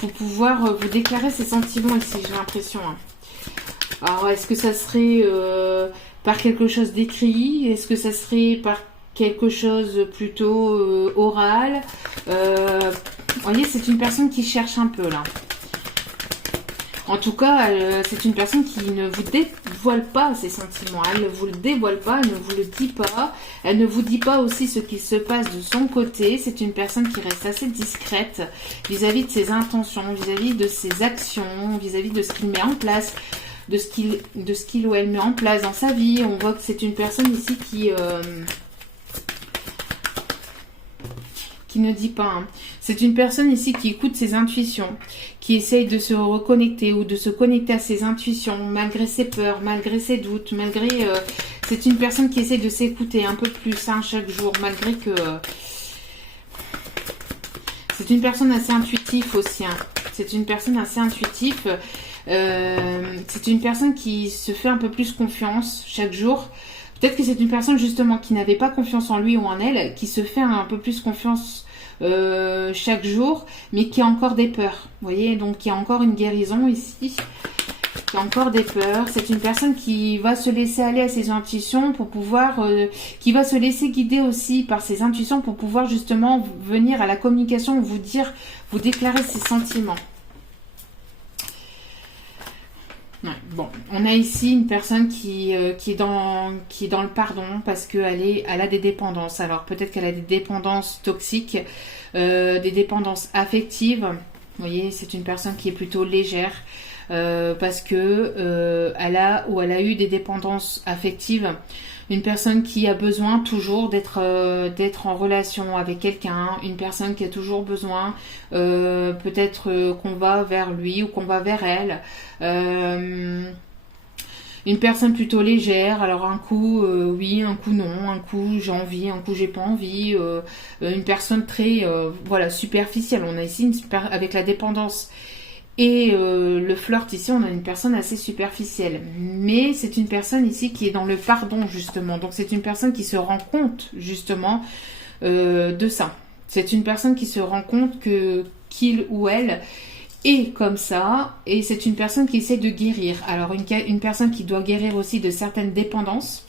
vous déclarer ses sentiments ici, j'ai l'impression, hein. Alors, est-ce que ça serait par quelque chose d'écrit? Est-ce que ça serait par quelque chose plutôt oral? Vous voyez, c'est une personne qui cherche un peu, là. En tout cas, c'est une personne qui ne vous dévoile pas ses sentiments. Elle ne vous le dévoile pas, elle ne vous le dit pas. Elle ne vous dit pas aussi ce qui se passe de son côté. C'est une personne qui reste assez discrète vis-à-vis de ses intentions, vis-à-vis de ses actions, vis-à-vis de ce qu'il met en place, de ce qu'il ou elle met en place dans sa vie. On voit que c'est une personne ici qui ne dit pas, hein. C'est une personne ici qui écoute ses intuitions, qui essaye de se reconnecter ou de se connecter à ses intuitions, malgré ses peurs, malgré ses doutes, malgré... c'est une personne qui essaye de s'écouter un peu plus, hein, chaque jour, malgré que... c'est une personne assez intuitive aussi, hein. C'est une personne assez intuitive. C'est une personne qui se fait un peu plus confiance chaque jour. Peut-être que c'est une personne justement qui n'avait pas confiance en lui ou en elle, qui se fait un peu plus confiance chaque jour, mais qui a encore des peurs. Vous voyez, donc il y a encore une guérison ici, qui a encore des peurs. C'est une personne qui va se laisser aller à ses intuitions pour pouvoir, qui va se laisser guider aussi par ses intuitions pour pouvoir justement venir à la communication, vous dire, vous déclarer ses sentiments. Ouais, bon, on a ici une personne qui est dans le pardon parce qu'elle a des dépendances. Alors peut-être qu'elle a des dépendances toxiques, des dépendances affectives. Vous voyez, c'est une personne qui est plutôt légère parce que elle a eu des dépendances affectives. Une personne qui a besoin toujours d'être en relation avec quelqu'un, une personne qui a toujours besoin peut-être qu'on va vers lui ou qu'on va vers elle. Une personne plutôt légère, alors un coup oui, un coup non, un coup j'ai envie, un coup j'ai pas envie. Une personne très voilà, superficielle. On a ici avec la dépendance et le flirt ici, on a une personne assez superficielle. Mais c'est une personne ici qui est dans le pardon, justement. Donc c'est une personne qui se rend compte, justement, de ça. C'est une personne qui se rend compte qu'il ou elle est comme ça. Et c'est une personne qui essaie de guérir. Alors une personne qui doit guérir aussi de certaines dépendances.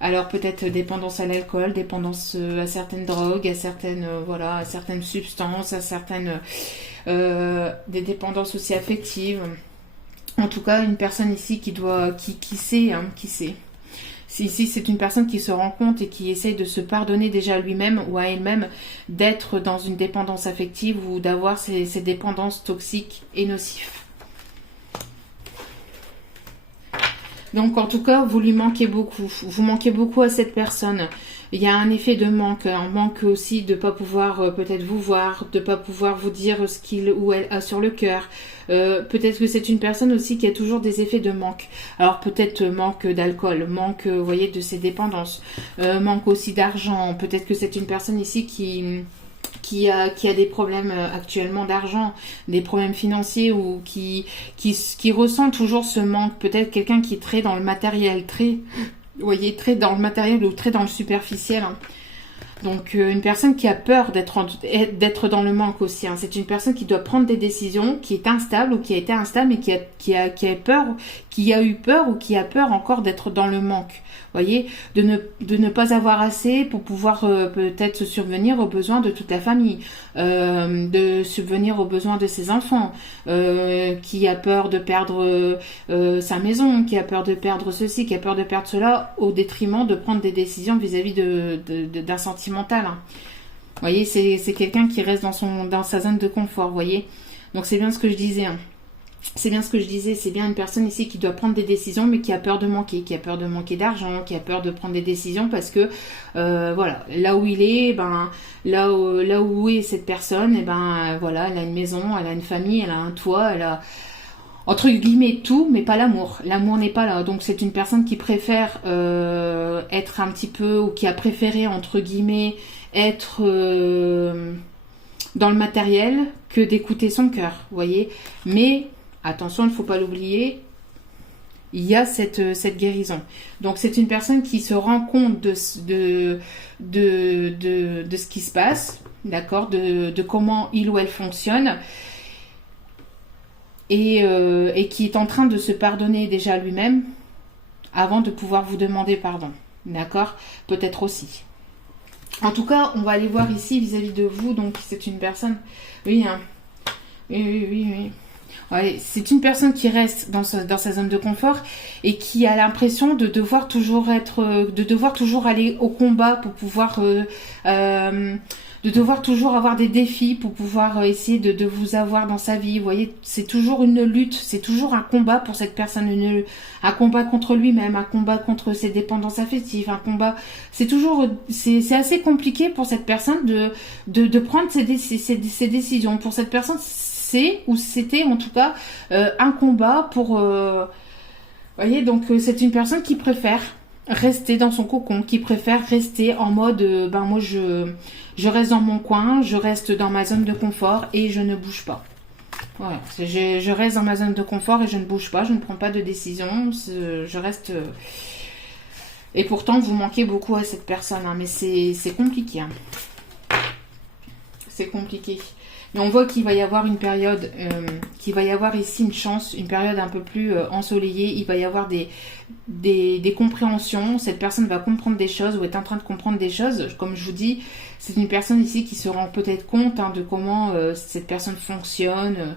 Alors peut-être dépendance à l'alcool, dépendance à certaines drogues, à certaines à certaines substances, à certaines des dépendances aussi affectives. En tout cas, une personne ici qui sait, hein, qui sait. Ici, c'est une personne qui se rend compte et qui essaye de se pardonner déjà à lui-même ou à elle-même d'être dans une dépendance affective ou d'avoir ces dépendances toxiques et nocives. Donc en tout cas, vous lui manquez beaucoup. Vous manquez beaucoup à cette personne. Il y a un effet de manque. Un manque aussi de ne pas pouvoir peut-être vous voir, de ne pas pouvoir vous dire ce qu'il ou elle a sur le cœur. Peut-être que c'est une personne aussi qui a toujours des effets de manque. Alors peut-être manque d'alcool, manque, vous voyez, de ses dépendances. Manque aussi d'argent. Peut-être que c'est une personne ici qui a des problèmes actuellement d'argent, des problèmes financiers ou qui ressent toujours ce manque. Peut-être quelqu'un qui est très dans le matériel, vous voyez, très dans le matériel ou très dans le superficiel, hein. Donc une personne qui a peur d'être dans le manque aussi, hein. C'est une personne qui doit prendre des décisions, qui est instable ou qui a été instable, mais qui a peur, qui a eu peur ou qui a peur encore d'être dans le manque. Vous voyez, de ne pas avoir assez pour pouvoir peut-être se subvenir aux besoins de toute la famille, de subvenir aux besoins de ses enfants, qui a peur de perdre sa maison, qui a peur de perdre ceci, qui a peur de perdre cela, au détriment de prendre des décisions vis-à-vis d'un sentimental, hein. Vous voyez, c'est quelqu'un qui reste dans sa zone de confort, vous voyez. Donc c'est bien ce que je disais, hein. C'est bien ce que je disais, c'est bien une personne ici qui doit prendre des décisions mais qui a peur de manquer d'argent, qui a peur de prendre des décisions parce que voilà, là où il est, là où est cette personne, voilà, elle a une maison, elle a une famille, elle a un toit, elle a entre guillemets tout, mais pas l'amour. L'amour n'est pas là, donc c'est une personne qui préfère être un petit peu, ou qui a préféré entre guillemets être dans le matériel que d'écouter son cœur, vous voyez. Mais attention, il ne faut pas l'oublier, il y a cette guérison. Donc c'est une personne qui se rend compte de ce qui se passe, d'accord, de comment il ou elle fonctionne, et qui est en train de se pardonner déjà lui-même avant de pouvoir vous demander pardon, d'accord, peut-être aussi. En tout cas, on va aller voir ici vis-à-vis de vous, donc c'est une personne, oui, hein, oui. Ouais, c'est une personne qui reste dans sa zone de confort et qui a l'impression de devoir toujours aller au combat pour pouvoir, de devoir toujours avoir des défis pour pouvoir essayer de vous avoir dans sa vie. Vous voyez, c'est toujours une lutte, c'est toujours un combat pour cette personne, un combat contre lui-même, un combat contre ses dépendances affectives, un combat. C'est assez compliqué pour cette personne de prendre ses décisions. Pour cette personne, c'était en tout cas un combat pour... voyez, donc c'est une personne qui préfère rester dans son cocon, qui préfère rester en mode moi je reste dans mon coin, je reste dans ma zone de confort et je ne bouge pas. Voilà, je reste dans ma zone de confort et je ne bouge pas, je ne prends pas de décision, je reste... Et pourtant, vous manquez beaucoup à cette personne, hein, mais c'est compliqué. Hein. C'est compliqué. Mais on voit qu'il va y avoir une période, qu'il va y avoir ici une chance, une période un peu plus ensoleillée. Il va y avoir des compréhensions. Cette personne va comprendre des choses ou est en train de comprendre des choses. Comme je vous dis, c'est une personne ici qui se rend peut-être compte de comment cette personne fonctionne,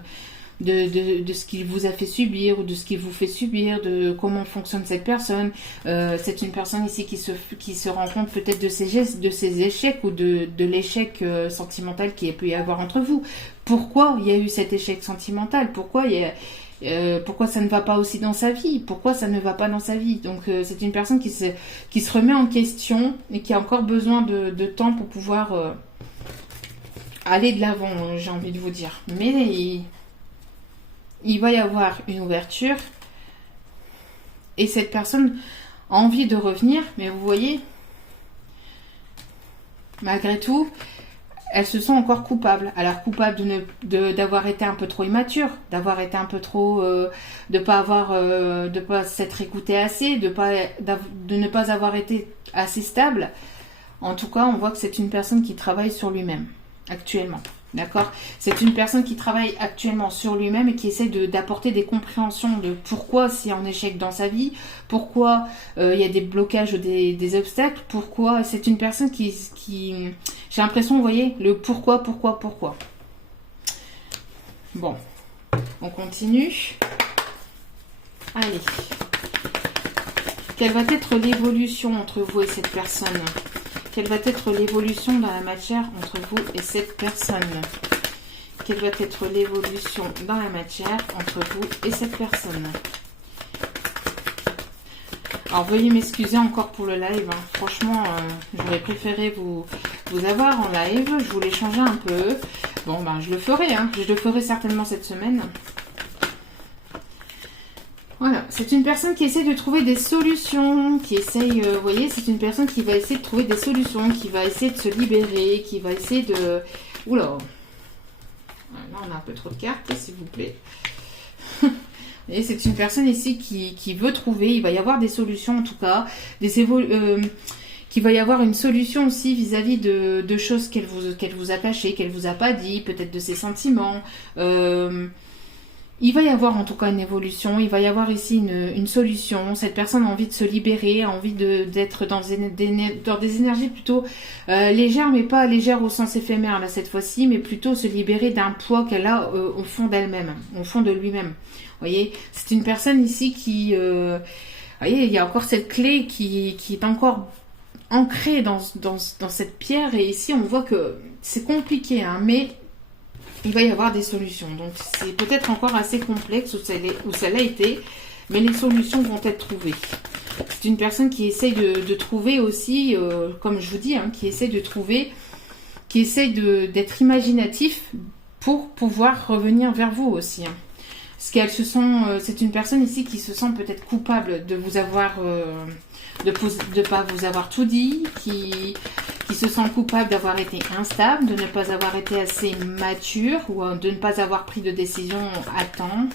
de ce qu'il vous a fait subir ou de ce qu'il vous fait subir, de comment fonctionne cette personne. C'est une personne ici qui se rend compte peut-être de ses échecs ou de l'échec sentimental qu'il y a pu y avoir entre vous. Pourquoi il y a eu cet échec sentimental? Pourquoi ça ne va pas aussi dans sa vie? Pourquoi ça ne va pas dans sa vie? Donc c'est une personne qui se remet en question et qui a encore besoin de temps pour pouvoir aller de l'avant, j'ai envie de vous dire. Mais il va y avoir une ouverture et cette personne a envie de revenir, mais vous voyez, malgré tout, elle se sent encore coupable. Alors coupable d'avoir été un peu trop immature, d'avoir été un peu trop, de pas s'être écoutée assez, de ne pas avoir été assez stable. En tout cas, on voit que c'est une personne qui travaille sur lui-même actuellement. D'accord? C'est une personne qui travaille actuellement sur lui-même et qui essaie d'apporter des compréhensions de pourquoi c'est en échec dans sa vie, pourquoi il y a des blocages, des obstacles, pourquoi. C'est une personne qui j'ai l'impression, vous voyez, le pourquoi. Bon, on continue. Allez. Quelle va être l'évolution entre vous et cette personne ? Quelle va être l'évolution dans la matière entre vous et cette personne? Quelle va être l'évolution dans la matière entre vous et cette personne? Alors, veuillez m'excuser encore pour le live. Hein. Franchement, j'aurais préféré vous avoir en live. Je voulais changer un peu. Bon, je le ferai. Hein. Je le ferai certainement cette semaine. Voilà, c'est une personne qui essaie de trouver des solutions, vous voyez, c'est une personne qui va essayer de trouver des solutions, qui va essayer de se libérer, qui va essayer de... Oula, là on a un peu trop de cartes, s'il vous plaît. Et c'est une personne ici qui veut trouver, il va y avoir des solutions en tout cas, qu'il va y avoir une solution aussi vis-à-vis de choses qu'elle vous a cachées, qu'elle vous a pas dit, peut-être de ses sentiments, il va y avoir en tout cas une évolution, il va y avoir ici une solution. Cette personne a envie de se libérer, a envie d'être dans des énergies plutôt légères, mais pas légères au sens éphémère là cette fois-ci, mais plutôt se libérer d'un poids qu'elle a au fond d'elle-même, au fond de lui-même. Vous voyez, c'est une personne ici qui... vous voyez, il y a encore cette clé qui est encore ancrée dans cette pierre, et ici on voit que c'est compliqué, hein, mais... il va y avoir des solutions. Donc, c'est peut-être encore assez complexe où ça l'a été, mais les solutions vont être trouvées. C'est une personne qui essaye de trouver aussi, comme je vous dis, hein, qui essaye d'être imaginatif pour pouvoir revenir vers vous aussi. Hein. Parce qu'elle se sent, c'est une personne ici qui se sent peut-être coupable de vous avoir, de pas vous avoir tout dit, qui se sent coupable d'avoir été instable, de ne pas avoir été assez mature ou de ne pas avoir pris de décision à temps.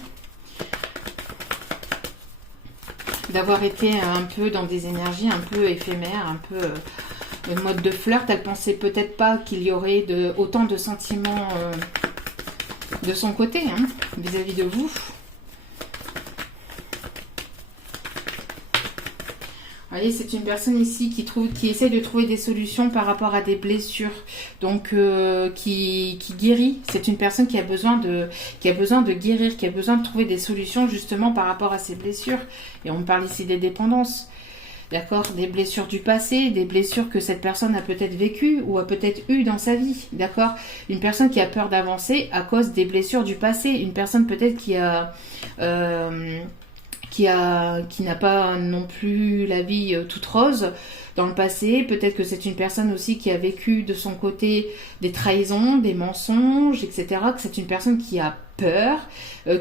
d'avoir été un peu dans des énergies un peu éphémères, un peu mode de flirt. Elle pensait peut-être pas qu'il y aurait autant de sentiments de son côté, hein, vis-à-vis de vous. Vous voyez, c'est une personne ici qui essaye de trouver des solutions par rapport à des blessures, donc qui guérit. C'est une personne qui a besoin de guérir, qui a besoin de trouver des solutions justement par rapport à ses blessures. Et on parle ici des dépendances, d'accord, des blessures du passé, des blessures que cette personne a peut-être vécues ou a peut-être eues dans sa vie, d'accord. Une personne qui a peur d'avancer à cause des blessures du passé, une personne peut-être qui n'a pas non plus la vie toute rose dans le passé. Peut-être que c'est une personne aussi qui a vécu de son côté des trahisons, des mensonges, etc. Que c'est une personne qui a peur,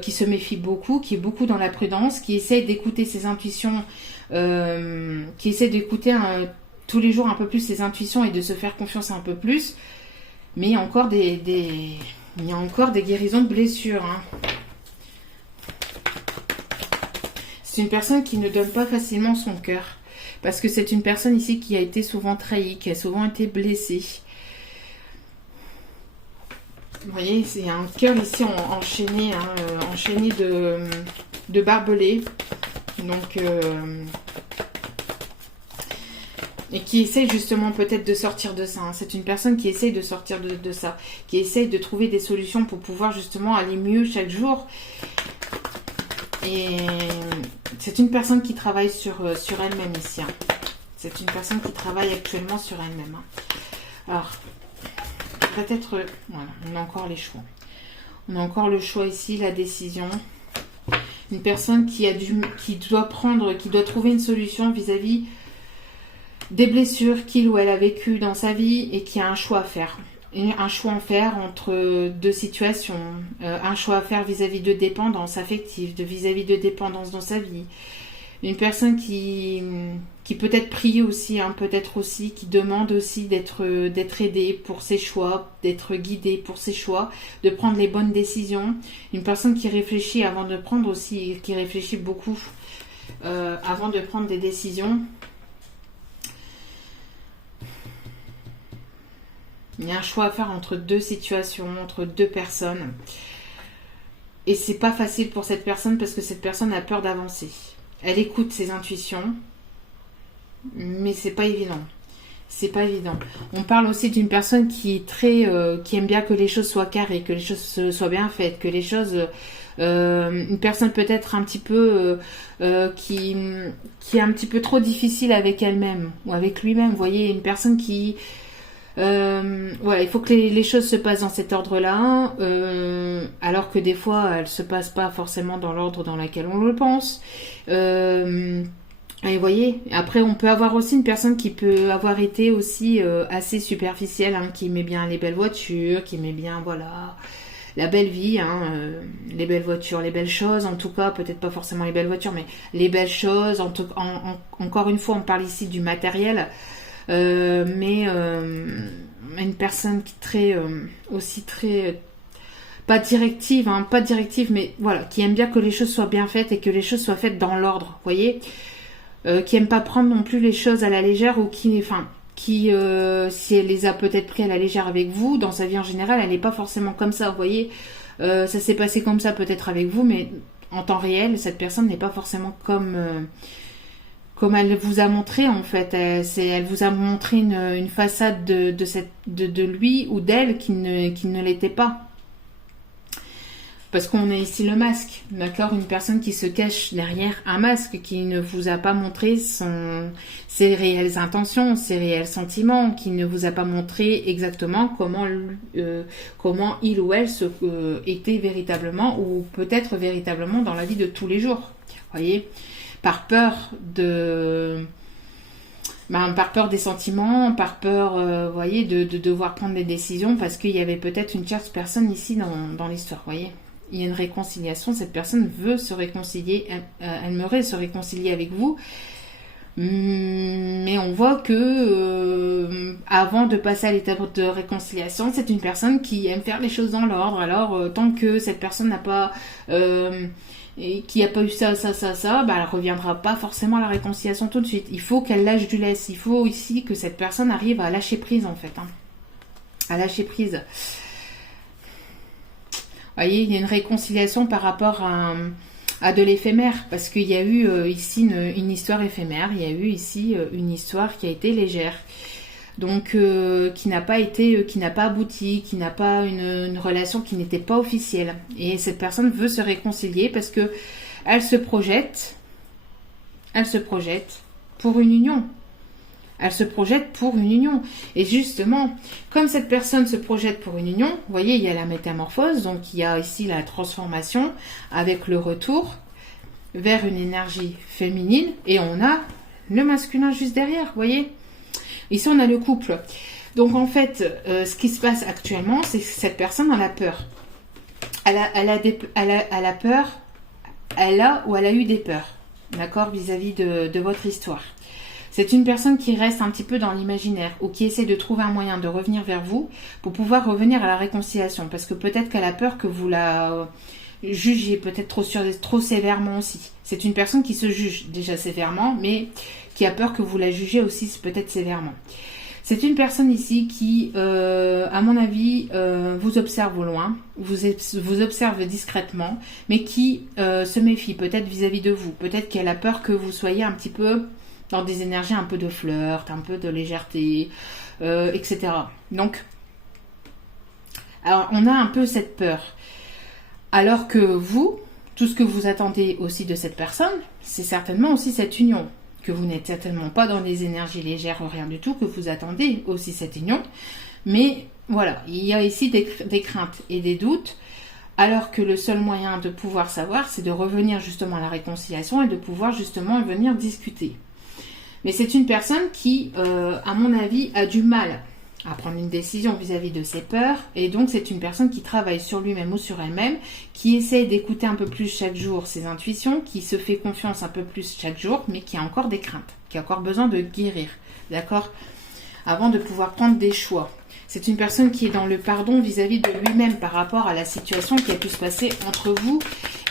qui se méfie beaucoup, qui est beaucoup dans la prudence, qui essaie d'écouter ses intuitions, qui essaie d'écouter tous les jours un peu plus ses intuitions et de se faire confiance un peu plus. Mais il y a encore des guérisons de blessures, hein. C'est une personne qui ne donne pas facilement son cœur. Parce que c'est une personne ici qui a été souvent trahie, qui a souvent été blessée. Vous voyez, c'est un cœur ici enchaîné, hein, enchaîné de barbelés. Donc, et qui essaye justement peut-être de sortir de ça, hein. C'est une personne qui essaye de sortir de ça, qui essaye de trouver des solutions pour pouvoir justement aller mieux chaque jour. Et c'est une personne qui travaille sur elle-même ici, hein. C'est une personne qui travaille actuellement sur elle-même, hein. Alors, peut-être, voilà, on a encore les choix. On a encore le choix ici, la décision. Une personne qui doit trouver une solution vis-à-vis des blessures qu'il ou elle a vécues dans sa vie et qui a un choix à faire. Un choix à faire entre deux situations, un choix à faire vis-à-vis de dépendance affective, vis-à-vis de dépendance dans sa vie. Une personne qui peut-être prie aussi, hein, peut-être aussi, qui demande aussi d'être aidée pour ses choix, d'être guidée pour ses choix, de prendre les bonnes décisions. Une personne qui réfléchit avant de prendre aussi, qui réfléchit beaucoup avant de prendre des décisions. Il y a un choix à faire entre deux situations, entre deux personnes. Et c'est pas facile pour cette personne parce que cette personne a peur d'avancer. Elle écoute ses intuitions, mais c'est pas évident. C'est pas évident. On parle aussi d'une personne qui aime bien que les choses soient carrées, que les choses soient bien faites, que les choses... une personne peut-être un petit peu qui est un petit peu trop difficile avec elle-même ou avec lui-même. Vous voyez, une personne qui... voilà, il faut que les choses se passent dans cet ordre-là, alors que des fois elles se passent pas forcément dans l'ordre dans lequel on le pense. Et vous voyez, après on peut avoir aussi une personne qui peut avoir été aussi assez superficielle, hein, qui aimait bien les belles voitures, qui aimait bien, voilà, la belle vie, hein, les belles voitures, les belles choses, en tout cas, peut-être pas forcément les belles voitures, mais les belles choses. Encore une fois, on parle ici du matériel. Mais une personne qui aussi très pas directive, hein, pas directive, mais voilà, qui aime bien que les choses soient bien faites et que les choses soient faites dans l'ordre, vous voyez, qui aime pas prendre non plus les choses à la légère, ou qui si elle les a peut-être pris à la légère avec vous, dans sa vie en général, elle n'est pas forcément comme ça, vous voyez, ça s'est passé comme ça peut-être avec vous, mais en temps réel, cette personne n'est pas forcément comme elle vous a montré, en fait. Elle vous a montré une façade de lui ou d'elle qui ne l'était pas. Parce qu'on est ici le masque, d'accord? Une personne qui se cache derrière un masque, qui ne vous a pas montré ses réelles intentions, ses réels sentiments, qui ne vous a pas montré exactement comment il ou elle était véritablement, ou peut-être véritablement dans la vie de tous les jours. Voyez? Par peur des sentiments, par peur, voyez, de devoir prendre des décisions, parce qu'il y avait peut-être une tierce personne ici dans l'histoire, voyez. Il y a une réconciliation, cette personne veut se réconcilier, elle aimerait se réconcilier avec vous, Mais on voit que avant de passer à l'étape de réconciliation, c'est une personne qui aime faire les choses dans l'ordre. Alors tant que cette personne n'a pas et qui n'a pas eu ça, bah, elle reviendra pas forcément à la réconciliation tout de suite. Il faut qu'elle lâche du lest. Il faut ici que cette personne arrive à lâcher prise en fait, hein. À lâcher prise. Vous voyez, il y a une réconciliation par rapport à de l'éphémère, parce qu'il y a eu ici une histoire éphémère, il y a eu ici une histoire qui a été légère, donc qui n'a pas abouti, qui n'a pas une relation qui n'était pas officielle. Et cette personne veut se réconcilier parce que elle se projette pour une union. Elle se projette pour une union. Et justement, comme cette personne se projette pour une union, vous voyez, il y a la métamorphose, donc il y a ici la transformation avec le retour vers une énergie féminine, et on a le masculin juste derrière, vous voyez. Ici, on a le couple. Donc en fait, ce qui se passe actuellement, c'est que cette personne a la peur. Elle a peur, elle a eu des peurs, d'accord, vis-à-vis de votre histoire. C'est une personne qui reste un petit peu dans l'imaginaire ou qui essaie de trouver un moyen de revenir vers vous pour pouvoir revenir à la réconciliation. Parce que peut-être qu'elle a peur que vous la jugiez peut-être trop sévèrement aussi. C'est une personne qui se juge déjà sévèrement, mais qui a peur que vous la jugiez aussi peut-être sévèrement. C'est une personne ici qui, à mon avis, vous observe au loin, vous observe discrètement, mais qui se méfie peut-être vis-à-vis de vous. Peut-être qu'elle a peur que vous soyez un petit peu dans des énergies un peu de flirt, un peu de légèreté, etc. Donc, alors, on a un peu cette peur. Alors que vous, tout ce que vous attendez aussi de cette personne, c'est certainement aussi cette union. Que vous n'êtes certainement pas dans les énergies légères, rien du tout, que vous attendez aussi cette union. Mais voilà, il y a ici des craintes et des doutes, alors que le seul moyen de pouvoir savoir, c'est de revenir justement à la réconciliation et de pouvoir justement venir discuter. Mais c'est une personne qui, à mon avis, a du mal à prendre une décision vis-à-vis de ses peurs. Et donc, c'est une personne qui travaille sur lui-même ou sur elle-même, qui essaie d'écouter un peu plus chaque jour ses intuitions, qui se fait confiance un peu plus chaque jour, mais qui a encore des craintes, qui a encore besoin de guérir, d'accord, avant de pouvoir prendre des choix. C'est une personne qui est dans le pardon vis-à-vis de lui-même par rapport à la situation qui a pu se passer entre vous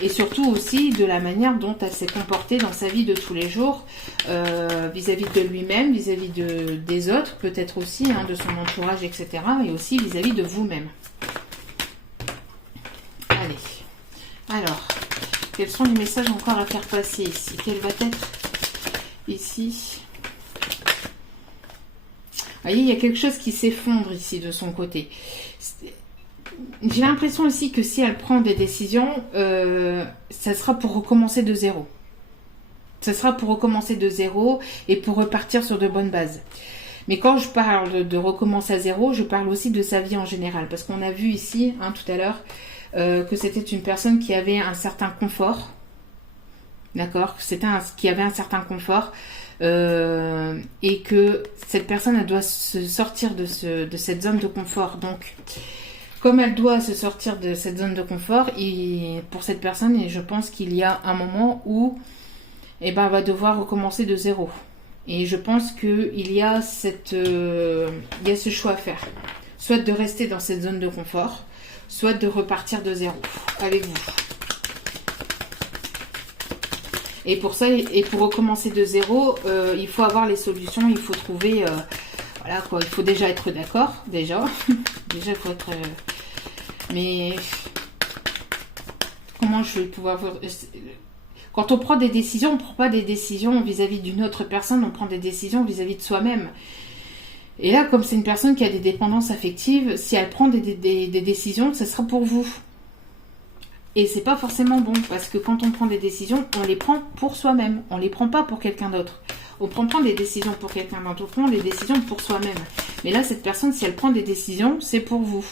et surtout aussi de la manière dont elle s'est comportée dans sa vie de tous les jours vis-à-vis de lui-même, vis-à-vis des autres, peut-être aussi, hein, de son entourage, etc. et aussi vis-à-vis de vous-même. Allez. Alors, quels sont les messages encore à faire passer ici? Quel va être ici? Vous voyez, il y a quelque chose qui s'effondre ici de son côté. J'ai l'impression aussi que si elle prend des décisions, ça sera pour recommencer de zéro. Ça sera pour recommencer de zéro et pour repartir sur de bonnes bases. Mais quand je parle de recommencer à zéro, je parle aussi de sa vie en général. Parce qu'on a vu ici, hein, tout à l'heure, que c'était une personne qui avait un certain confort. D'accord ? Qui avait un certain confort. Et que cette personne elle doit se sortir de cette zone de confort. Donc comme elle doit se sortir de cette zone de confort, et pour cette personne, et je pense qu'il y a un moment où elle va devoir recommencer de zéro. Et je pense qu'il y a il y a ce choix à faire, soit de rester dans cette zone de confort, soit de repartir de zéro avec vous. Et pour ça, et pour recommencer de zéro, il faut avoir les solutions, il faut trouver, voilà quoi, il faut déjà être d'accord, déjà il faut être, mais comment je vais pouvoir voir, quand on prend des décisions, on ne prend pas des décisions vis-à-vis d'une autre personne, on prend des décisions vis-à-vis de soi-même. Et là, comme c'est une personne qui a des dépendances affectives, si elle prend des décisions, ce sera pour vous. Et c'est pas forcément bon, parce que quand on prend des décisions, on les prend pour soi-même. On les prend pas pour quelqu'un d'autre. On prend des décisions pour quelqu'un d'autre, on prend des décisions pour soi-même. Mais là, cette personne, si elle prend des décisions, c'est pour vous.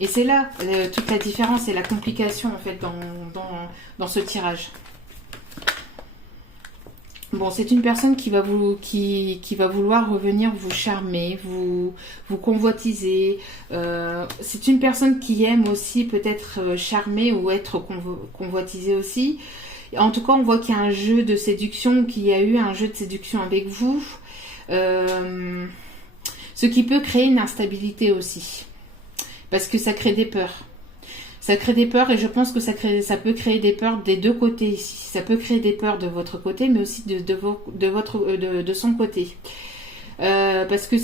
Et c'est là toute la différence et la complication, en fait, dans ce tirage. Bon, c'est une personne qui va vouloir revenir vous charmer, vous convoitiser. C'est une personne qui aime aussi peut-être charmer ou être convoitisée aussi. En tout cas, on voit qu'il y a un jeu de séduction, qu'il y a eu un jeu de séduction avec vous. Ce qui peut créer une instabilité aussi. Parce que ça crée des peurs. Ça crée des peurs et je pense que ça peut créer des peurs des deux côtés ici. Ça peut créer des peurs de votre côté, mais aussi de son côté. Parce que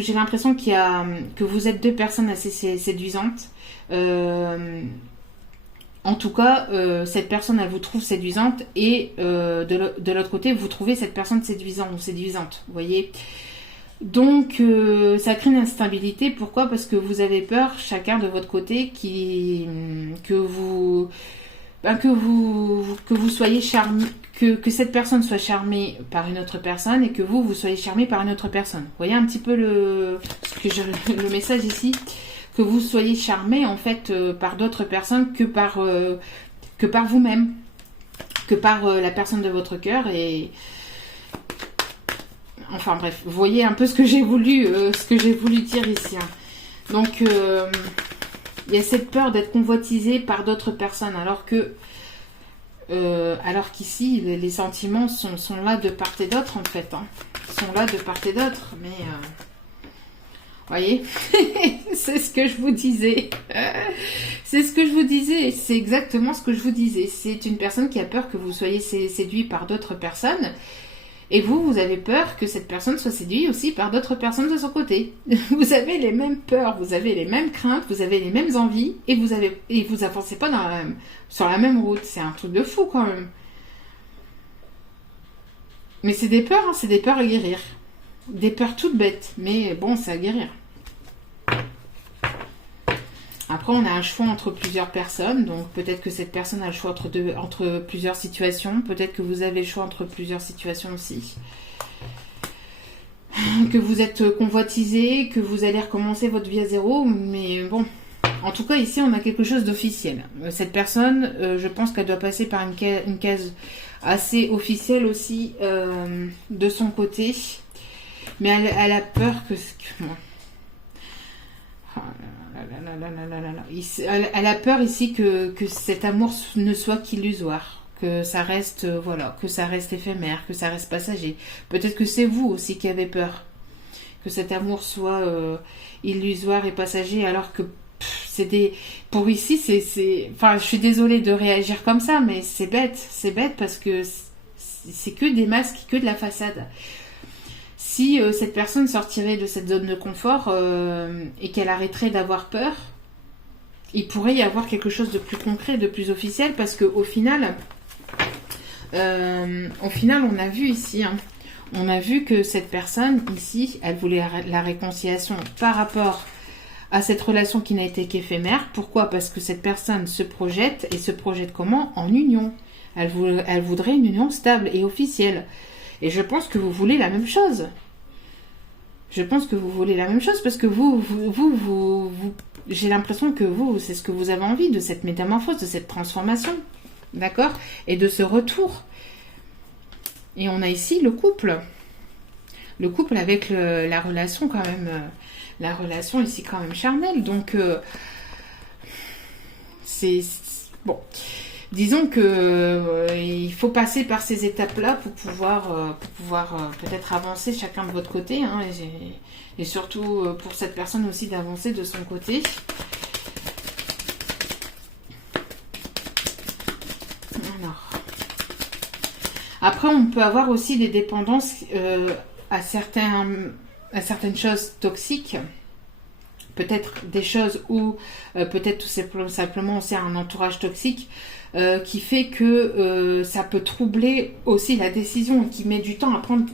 j'ai l'impression que vous êtes deux personnes assez séduisantes. En tout cas, cette personne, elle vous trouve séduisante et de l'autre côté, vous trouvez cette personne séduisante ou séduisante. Vous voyez ? Donc, ça crée une instabilité. Pourquoi ? Parce que vous avez peur, chacun de votre côté, que vous soyez charmé, que cette personne soit charmée par une autre personne et que vous soyez charmé par une autre personne. Vous voyez un petit peu le message ici ? Que vous soyez charmé en fait par d'autres personnes que par vous-même, que par la personne de votre cœur et enfin bref, vous voyez un peu ce que j'ai voulu dire ici. Hein. Donc il y a cette peur d'être convoitisé par d'autres personnes, alors qu'ici les sentiments sont là de part et d'autre en fait. Hein. Ils sont là de part et d'autre, mais voyez, c'est ce que je vous disais. C'est ce que je vous disais. C'est exactement ce que je vous disais. C'est une personne qui a peur que vous soyez séduit par d'autres personnes. Et vous avez peur que cette personne soit séduite aussi par d'autres personnes de son côté. Vous avez les mêmes peurs, vous avez les mêmes craintes, vous avez les mêmes envies et vous avancez pas sur la même route. C'est un truc de fou quand même. Mais c'est des peurs, hein, c'est des peurs à guérir. Des peurs toutes bêtes, mais bon, c'est à guérir. Après, on a un choix entre plusieurs personnes, donc peut-être que cette personne a le choix entre plusieurs situations, peut-être que vous avez le choix entre plusieurs situations aussi. Que vous êtes convoitisé, que vous allez recommencer votre vie à zéro, mais bon, en tout cas ici on a quelque chose d'officiel. Cette personne, je pense qu'elle doit passer par une case assez officielle aussi de son côté, mais elle a peur que... Elle a peur ici que cet amour ne soit qu'illusoire, que ça reste que ça reste éphémère, que ça reste passager. Peut-être que c'est vous aussi qui avez peur que cet amour soit illusoire et passager, alors que pour ici enfin je suis désolée de réagir comme ça, mais c'est bête parce que c'est que des masques, que de la façade. Si cette personne sortirait de cette zone de confort et qu'elle arrêterait d'avoir peur, il pourrait y avoir quelque chose de plus concret, de plus officiel, parce qu'au final, on a vu ici, hein, on a vu que cette personne ici, elle voulait la réconciliation par rapport à cette relation qui n'a été qu'éphémère. Pourquoi ? Parce que cette personne se projette, et se projette comment ? En union. Elle voudrait une union stable et officielle. Et je pense que vous voulez la même chose. Je pense que vous voulez la même chose parce que vous j'ai l'impression que c'est ce que vous avez envie, de cette métamorphose, de cette transformation. D'accord ? Et de ce retour. Et on a ici le couple. Le couple avec la relation quand même. La relation ici quand même charnelle. Donc, c'est... Bon... Disons que il faut passer par ces étapes-là pour pouvoir peut-être avancer chacun de votre côté, hein, et surtout pour cette personne aussi d'avancer de son côté. Alors, après, on peut avoir aussi des dépendances à certaines choses toxiques. Peut-être des choses où peut-être tout simplement c'est un entourage toxique qui fait que ça peut troubler aussi la décision, qui met du temps à prendre,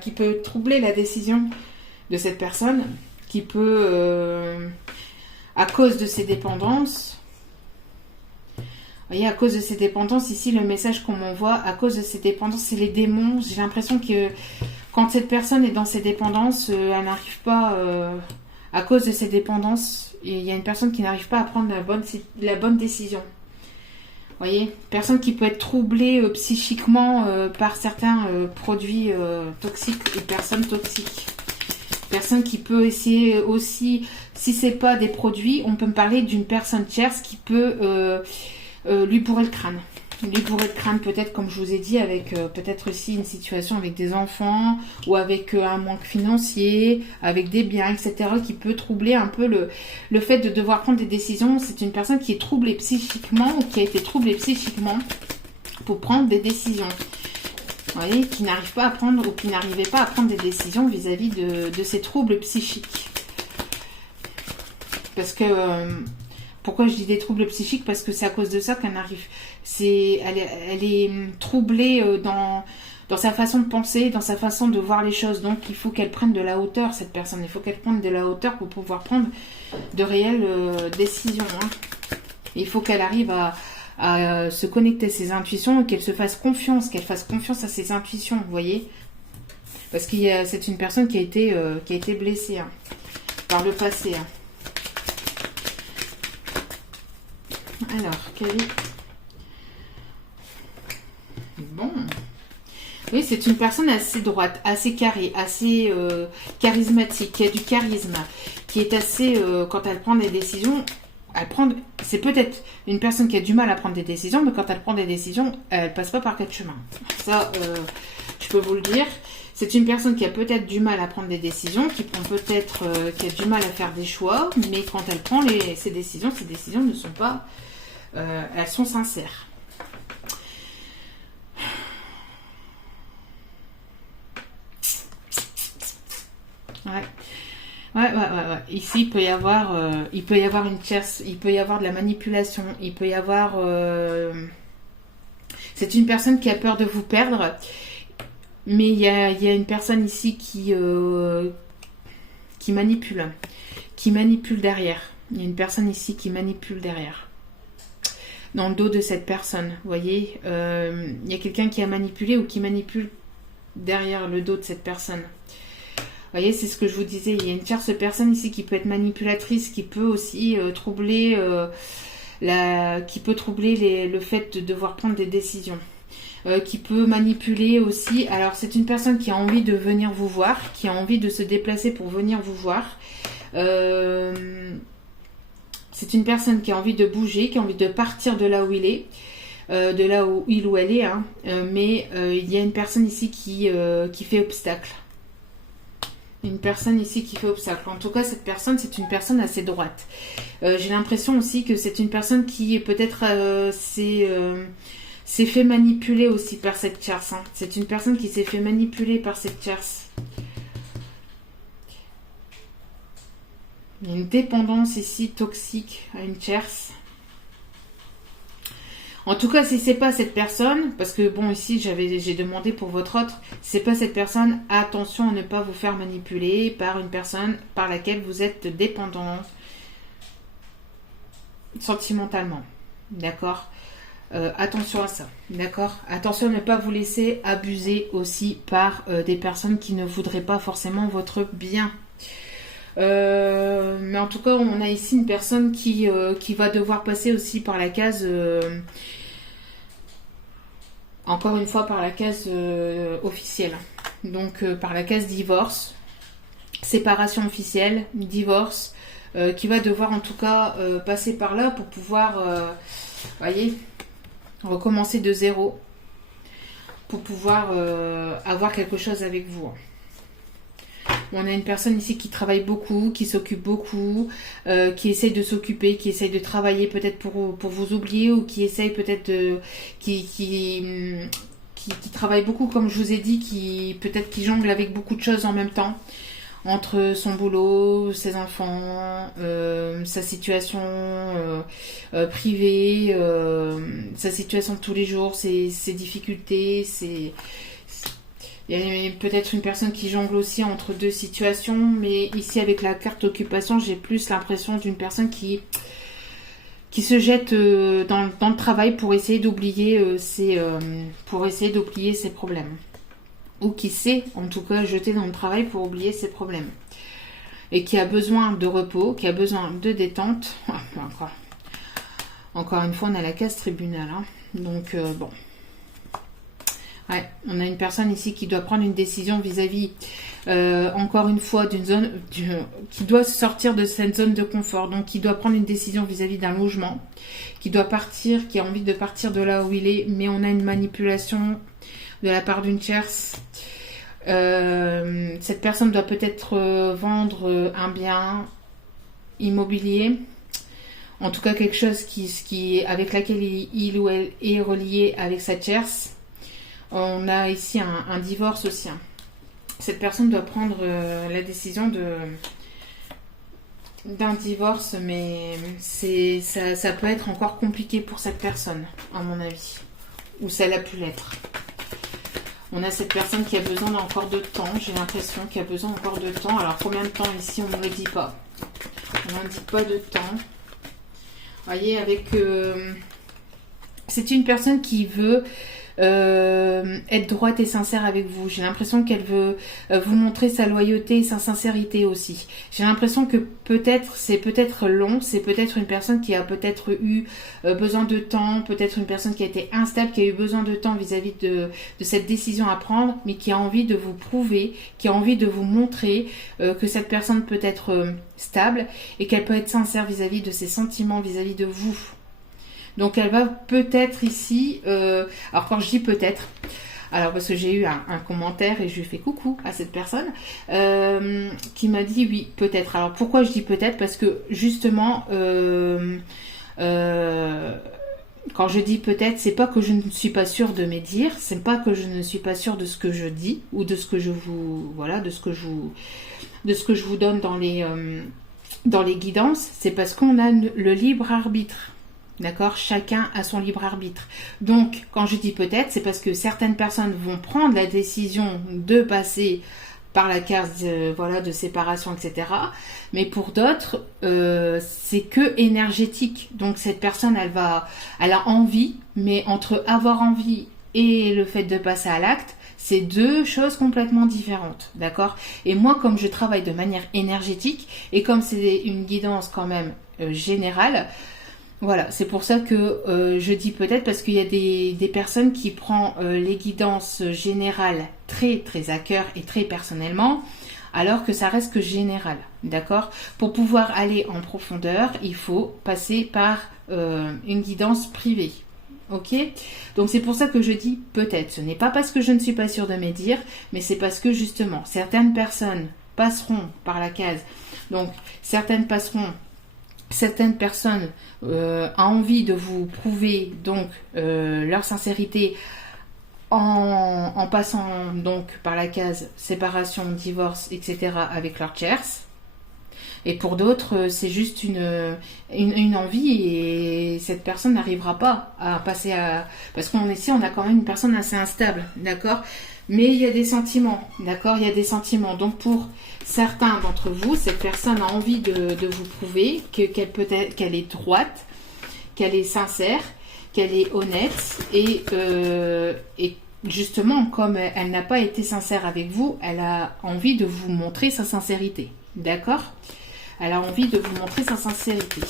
qui peut troubler la décision de cette personne, qui peut, à cause de ses dépendances, vous voyez, à cause de ses dépendances, ici le message qu'on m'envoie, à cause de ses dépendances, c'est les démons. J'ai l'impression que quand cette personne est dans ses dépendances, elle n'arrive pas... à cause de ses dépendances, il y a une personne qui n'arrive pas à prendre la bonne décision. Vous voyez, personne qui peut être troublée psychiquement par certains produits toxiques et personnes toxiques. Personne qui peut essayer aussi, si c'est pas des produits, on peut me parler d'une personne tierce qui peut lui bourrer le crâne. Lui pourrait craindre peut-être, comme je vous ai dit, avec peut-être aussi une situation avec des enfants ou avec un manque financier, avec des biens, etc. qui peut troubler un peu le fait de devoir prendre des décisions. C'est une personne qui est troublée psychiquement ou qui a été troublée psychiquement pour prendre des décisions. Vous voyez, qui n'arrive pas à prendre ou qui n'arrivait pas à prendre des décisions vis-à-vis de ces troubles psychiques. Parce que... pourquoi je dis des troubles psychiques? Parce que c'est à cause de ça qu'elle arrive. Elle est troublée dans sa façon de penser, dans sa façon de voir les choses. Donc il faut qu'elle prenne de la hauteur, cette personne. Il faut qu'elle prenne de la hauteur pour pouvoir prendre de réelles décisions. Hein. Il faut qu'elle arrive à se connecter à ses intuitions et qu'elle se fasse confiance, à ses intuitions, vous voyez. Parce que c'est une personne qui a été blessée hein, par le passé. Hein. Alors, quel est... Bon. Oui, c'est une personne assez droite, assez carrée, assez charismatique, qui a du charisme, qui est assez... quand elle prend des décisions, c'est peut-être une personne qui a du mal à prendre des décisions, mais quand elle prend des décisions, elle passe pas par quatre chemins. Ça, je peux vous le dire. C'est une personne qui a peut-être du mal à prendre des décisions, qui a du mal à faire des choix, mais quand elle prend ses décisions ne sont pas... elles sont sincères. Ouais. Ici, il peut y avoir une tierce, il peut y avoir de la manipulation, il peut y avoir... C'est une personne qui a peur de vous perdre, mais il y a une personne ici qui manipule derrière. Il y a une personne ici qui manipule derrière. Dans le dos de cette personne, vous voyez, il y a quelqu'un qui a manipulé ou qui manipule derrière le dos de cette personne. Vous voyez, c'est ce que je vous disais, il y a une tierce personne ici qui peut être manipulatrice, qui peut aussi troubler le fait de devoir prendre des décisions. Qui peut manipuler aussi. Alors, c'est une personne qui a envie de venir vous voir, qui a envie de se déplacer pour venir vous voir. C'est une personne qui a envie de bouger, qui a envie de partir de là où il est, de là où il ou elle est, hein. Mais il y a une personne ici qui fait obstacle. Une personne ici qui fait obstacle. En tout cas, cette personne, c'est une personne assez droite. J'ai l'impression aussi que c'est une personne qui peut-être s'est fait manipuler aussi par cette tierce. Hein. C'est une personne qui s'est fait manipuler par cette tierce. Il y a une dépendance ici toxique à une tierce. En tout cas, si c'est pas cette personne, parce que bon, ici j'ai demandé pour votre autre, si c'est pas cette personne, attention à ne pas vous faire manipuler par une personne par laquelle vous êtes dépendant sentimentalement. D'accord ? Attention à ça, d'accord ? Attention à ne pas vous laisser abuser aussi par des personnes qui ne voudraient pas forcément votre bien. Mais en tout cas, on a ici une personne qui va devoir passer aussi par la case, encore une fois, par la case officielle. Donc, par la case divorce, séparation officielle, divorce, qui va devoir en tout cas passer par là pour pouvoir, voyez, recommencer de zéro, pour pouvoir avoir quelque chose avec vous. On a une personne ici qui travaille beaucoup, qui s'occupe beaucoup, qui essaye de s'occuper, qui essaye de travailler peut-être pour vous oublier, ou qui essaye peut-être de... qui travaille beaucoup, comme je vous ai dit, qui jongle avec beaucoup de choses en même temps, entre son boulot, ses enfants, sa situation privée, sa situation de tous les jours, ses difficultés, il y a peut-être une personne qui jongle aussi entre deux situations, mais ici avec la carte occupation, j'ai plus l'impression d'une personne qui se jette dans le travail pour essayer d'oublier ses problèmes. Ou qui sait, en tout cas, jeter dans le travail pour oublier ses problèmes. Et qui a besoin de repos, qui a besoin de détente. Encore une fois, on a la case tribunal. Hein. Donc, bon. Ouais, on a une personne ici qui doit prendre une décision vis-à-vis, encore une fois, qui doit sortir de cette zone de confort. Donc, qui doit prendre une décision vis-à-vis d'un logement, qui doit partir, qui a envie de partir de là où il est, mais on a une manipulation de la part d'une tierce. Cette personne doit peut-être vendre un bien immobilier, en tout cas quelque chose avec laquelle il ou elle est relié avec sa tierce. On a ici un divorce aussi. Cette personne doit prendre la décision d'un divorce, mais ça peut être encore compliqué pour cette personne, à mon avis. Ou ça l'a pu l'être. On a cette personne qui a besoin encore de temps. J'ai l'impression qu'il a besoin encore de temps. Alors combien de temps ici, on ne le dit pas. On n'indique pas de temps. Vous voyez, c'est une personne qui veut être droite et sincère avec vous. J'ai l'impression qu'elle veut vous montrer sa loyauté et sa sincérité aussi. J'ai l'impression que c'est peut-être long, c'est peut-être une personne qui a peut-être eu besoin de temps, peut-être une personne qui a été instable, qui a eu besoin de temps vis-à-vis de cette décision à prendre, mais qui a envie de vous prouver, qui a envie de vous montrer que cette personne peut être stable et qu'elle peut être sincère vis-à-vis de ses sentiments, vis-à-vis de vous. Donc elle va peut-être ici, alors quand je dis peut-être, alors parce que j'ai eu un commentaire et je lui ai fait coucou à cette personne qui m'a dit oui peut-être. Alors pourquoi je dis peut-être? Parce que justement quand je dis peut-être, c'est pas que je ne suis pas sûre de mes dires, c'est pas que je ne suis pas sûre de ce que je dis ou de ce que je vous de ce que je vous donne dans les guidances, c'est parce qu'on a le libre arbitre. D'accord? Chacun a son libre arbitre. Donc, quand je dis peut-être, c'est parce que certaines personnes vont prendre la décision de passer par la case de séparation, etc. Mais pour d'autres, c'est que énergétique. Donc, cette personne, elle a envie, mais entre avoir envie et le fait de passer à l'acte, c'est deux choses complètement différentes. D'accord? Et moi, comme je travaille de manière énergétique, et comme c'est une guidance quand même générale, voilà, c'est pour ça que je dis peut-être parce qu'il y a des personnes qui prennent les guidances générales très très à cœur et très personnellement, alors que ça reste que général, d'accord? Pour pouvoir aller en profondeur, il faut passer par une guidance privée, ok? Donc c'est pour ça que je dis peut-être. Ce n'est pas parce que je ne suis pas sûre de mes dires, mais c'est parce que justement, certaines personnes passeront par la case. Donc certaines personnes ont envie de vous prouver donc leur sincérité en passant donc par la case séparation, divorce, etc. avec leur tierce. Et pour d'autres, c'est juste une envie et cette personne n'arrivera pas à passer à... Parce qu'on a quand même une personne assez instable, d'accord? Mais il y a des sentiments, d'accord? Il y a des sentiments. Donc pour certains d'entre vous, cette personne a envie de vous prouver qu'elle est droite, qu'elle est sincère, qu'elle est honnête et justement, comme elle n'a pas été sincère avec vous, elle a envie de vous montrer sa sincérité, d'accord? Elle a envie de vous montrer sa sincérité.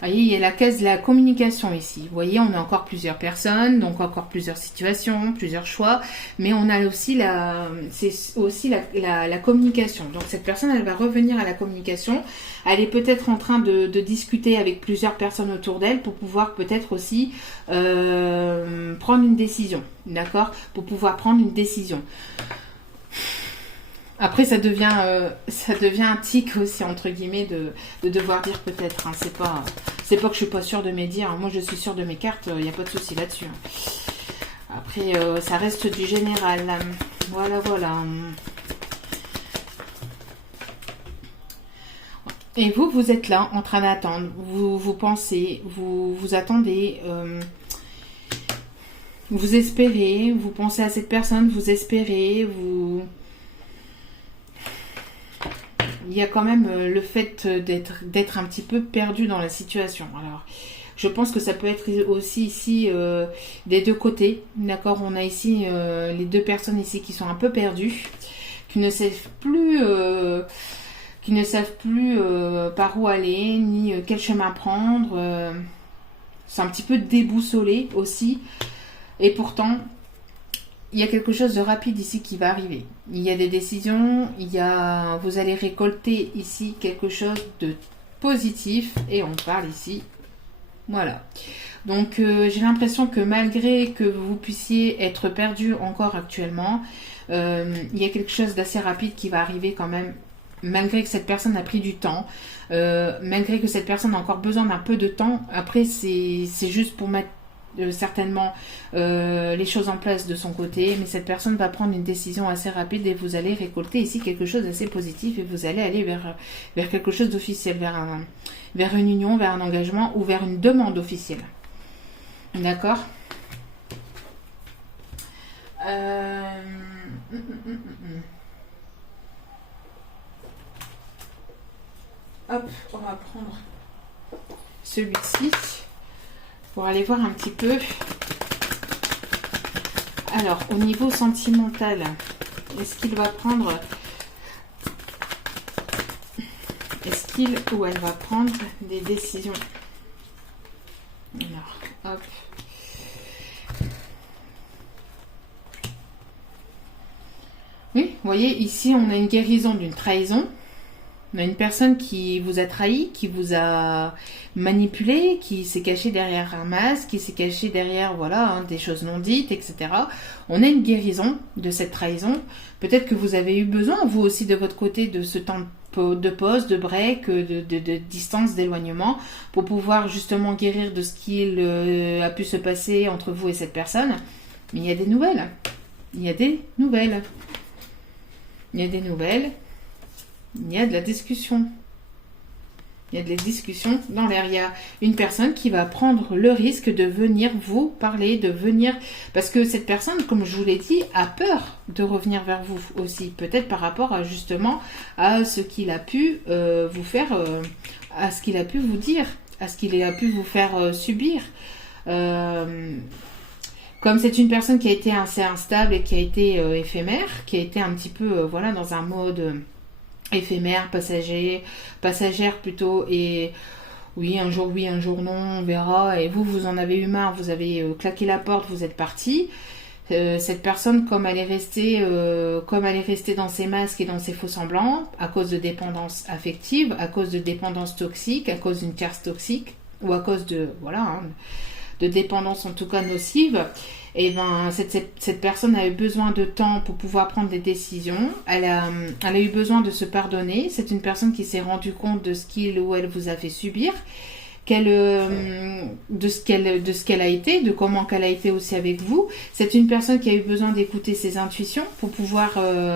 Vous voyez, il y a la case de la communication ici. Vous voyez, on a encore plusieurs personnes, donc encore plusieurs situations, plusieurs choix, mais on a aussi la communication. Donc cette personne, elle va revenir à la communication. Elle est peut-être en train de discuter avec plusieurs personnes autour d'elle pour pouvoir peut-être aussi prendre une décision, d'accord? Pour pouvoir prendre une décision. Après, ça devient un tic aussi, entre guillemets, de devoir dire peut-être. Hein. C'est pas que je suis pas sûre de mes dires. Moi, je suis sûre de mes cartes. Il n'y a pas de souci là-dessus. Après, ça reste du général. Voilà. Et vous êtes là, en train d'attendre. Vous pensez, vous attendez. Vous espérez. Vous pensez à cette personne. Vous espérez. Il y a quand même le fait d'être un petit peu perdu dans la situation. Alors, je pense que ça peut être aussi ici des deux côtés. D'accord? On a ici les deux personnes ici qui sont un peu perdues, qui ne savent plus par où aller, ni quel chemin prendre. C'est un petit peu déboussolé aussi. Et pourtant, il y a quelque chose de rapide ici qui va arriver. Il y a des décisions, vous allez récolter ici quelque chose de positif. Et on parle ici. Voilà. Donc, j'ai l'impression que malgré que vous puissiez être perdu encore actuellement, il y a quelque chose d'assez rapide qui va arriver quand même. Malgré que cette personne a pris du temps, malgré que cette personne a encore besoin d'un peu de temps. Après, c'est juste pour mettre certainement les choses en place de son côté, mais cette personne va prendre une décision assez rapide et vous allez récolter ici quelque chose d'assez positif et vous allez aller vers quelque chose d'officiel, vers une union, vers un engagement ou vers une demande officielle. D'accord. Hop, on va prendre celui-ci pour aller voir un petit peu. Alors, au niveau sentimental, est-ce qu'il va prendre... Est-ce qu'il ou elle va prendre des décisions? Alors, hop. Oui, vous voyez, ici, on a une guérison d'une trahison. On a une personne qui vous a trahi, qui vous a manipulé, qui s'est caché derrière un masque, qui s'est caché derrière, voilà, des choses non dites, etc. On a une guérison de cette trahison. Peut-être que vous avez eu besoin, vous aussi, de votre côté, de ce temps de pause, de break, de distance, d'éloignement, pour pouvoir justement guérir de ce qu'il a pu se passer entre vous et cette personne. Mais il y a des nouvelles. Il y a des nouvelles. Il y a des nouvelles. Il y a de la discussion. Il y a de la discussion dans l'air. Il y a une personne qui va prendre le risque de venir vous parler, de venir... Parce que cette personne, comme je vous l'ai dit, a peur de revenir vers vous aussi. Peut-être par rapport à justement à ce qu'il a pu vous faire, à ce qu'il a pu vous dire, à ce qu'il a pu vous faire subir. Comme c'est une personne qui a été assez instable et qui a été éphémère, qui a été un petit peu voilà, dans un mode... éphémère, passagère plutôt, et oui, un jour non, on verra, et vous en avez eu marre, vous avez claqué la porte, vous êtes parti. Cette personne, comme elle est restée dans ses masques et dans ses faux semblants, à cause de dépendance affective, à cause de dépendance toxique, à cause d'une tierce toxique, ou à cause de, voilà, de dépendance en tout cas nocive, et ben cette personne a eu besoin de temps pour pouvoir prendre des décisions. Elle a eu besoin de se pardonner. C'est une personne qui s'est rendue compte de ce qu'il ou elle vous a fait subir, de ce qu'elle a été, de comment qu'elle a été aussi avec vous. C'est une personne qui a eu besoin d'écouter ses intuitions pour pouvoir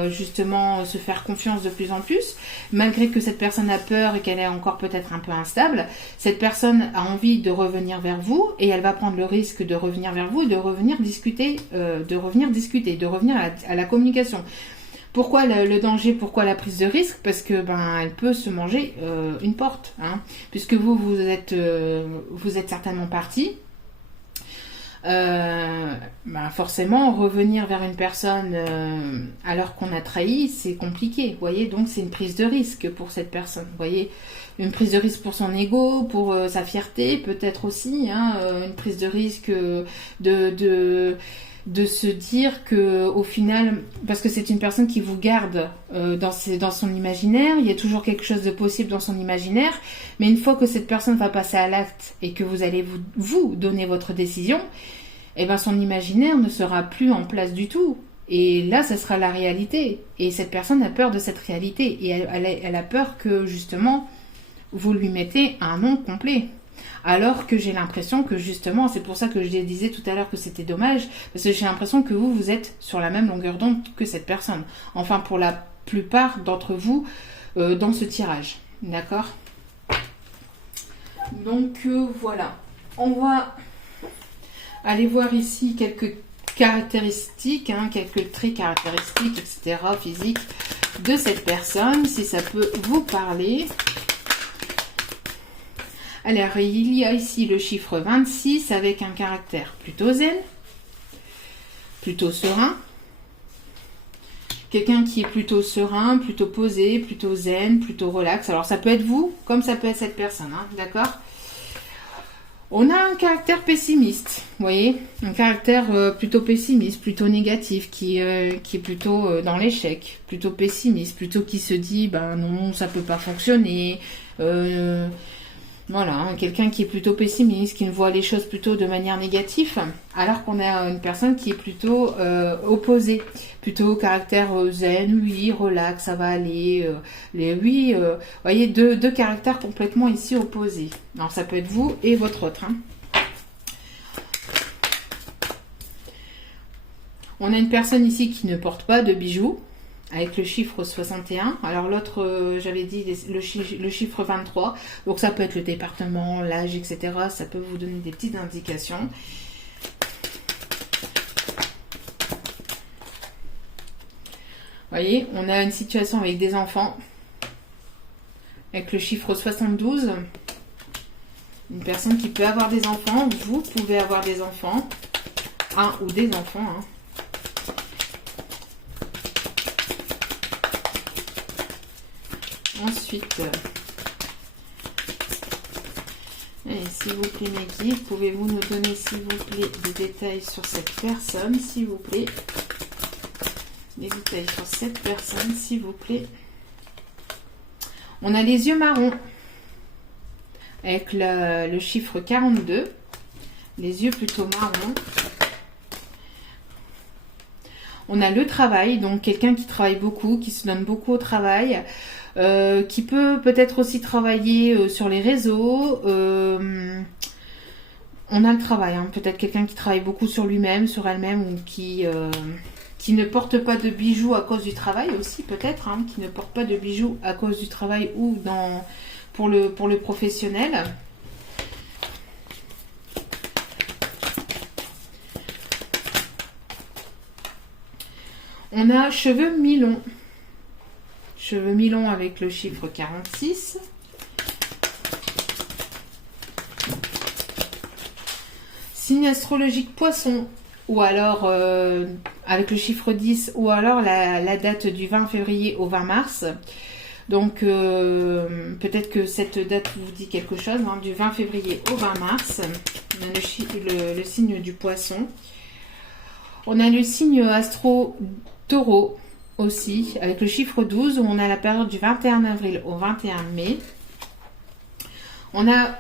justement se faire confiance de plus en plus, malgré que cette personne a peur et qu'elle est encore peut-être un peu instable. Cette personne a envie de revenir vers vous et elle va prendre le risque de revenir vers vous et de revenir discuter, de revenir à la communication. Pourquoi le danger? Pourquoi la prise de risque? Parce que elle peut se manger une porte, hein, puisque vous êtes certainement parti. Forcément, revenir vers une personne alors qu'on a trahi, c'est compliqué. Vous voyez, donc c'est une prise de risque pour cette personne. Vous voyez, une prise de risque pour son ego, pour sa fierté, peut-être aussi, hein, une prise de risque de se dire que au final, parce que c'est une personne qui vous garde dans son imaginaire, il y a toujours quelque chose de possible dans son imaginaire, mais une fois que cette personne va passer à l'acte et que vous allez vous donner votre décision, et ben son imaginaire ne sera plus en place du tout. Et là, ça sera la réalité. Et cette personne a peur de cette réalité. Et elle a peur que, justement, vous lui mettez un nom complet. Alors que j'ai l'impression que justement, c'est pour ça que je disais tout à l'heure que c'était dommage, parce que j'ai l'impression que vous êtes sur la même longueur d'onde que cette personne. Enfin, pour la plupart d'entre vous dans ce tirage. D'accord? Donc voilà. On va aller voir ici quelques caractéristiques, hein, quelques traits caractéristiques, etc., physiques de cette personne, si ça peut vous parler. Alors, il y a ici le chiffre 26 avec un caractère plutôt zen, plutôt serein. Quelqu'un qui est plutôt serein, plutôt posé, plutôt zen, plutôt relax. Alors, ça peut être vous, comme ça peut être cette personne, hein, d'accord? On a un caractère pessimiste, vous voyez, un caractère plutôt pessimiste, plutôt négatif, qui est plutôt dans l'échec, plutôt pessimiste, plutôt qui se dit, ben non, ça peut pas fonctionner. Voilà, hein, quelqu'un qui est plutôt pessimiste, qui ne voit les choses plutôt de manière négative, alors qu'on a une personne qui est plutôt opposée, plutôt caractère zen, oui, relax, ça va aller, voyez, deux caractères complètement ici opposés. Alors ça peut être vous et votre autre. Hein. On a une personne ici qui ne porte pas de bijoux, avec le chiffre 61. Alors l'autre, j'avais dit le chiffre 23. Donc ça peut être le département, l'âge, etc. Ça peut vous donner des petites indications. Vous voyez, on a une situation avec des enfants. Avec le chiffre 72. Une personne qui peut avoir des enfants. Vous pouvez avoir des enfants. Un ou des enfants, hein. Ensuite, allez, s'il vous plaît mes guides, pouvez-vous nous donner s'il vous plaît des détails sur cette personne, s'il vous plaît. Des détails sur cette personne, s'il vous plaît. On a les yeux marrons avec le chiffre 42. Les yeux plutôt marrons. On a le travail, donc quelqu'un qui travaille beaucoup, qui se donne beaucoup au travail. Qui peut peut-être aussi travailler sur les réseaux. On a le travail, hein. Peut-être quelqu'un qui travaille beaucoup sur lui-même, sur elle-même, ou qui ne porte pas de bijoux à cause du travail aussi, peut-être, hein, qui ne porte pas de bijoux à cause du travail ou pour le professionnel. On a cheveux mi-longs. Cheveux mi-longs avec le chiffre 46. Signe astrologique poisson. Ou alors avec le chiffre 10. Ou alors la date du 20 février au 20 mars. Donc peut-être que cette date vous dit quelque chose. Hein, du 20 février au 20 mars. On a le signe du poisson. On a le signe astro taureau. Aussi, avec le chiffre 12, où on a la période du 21 avril au 21 mai. On a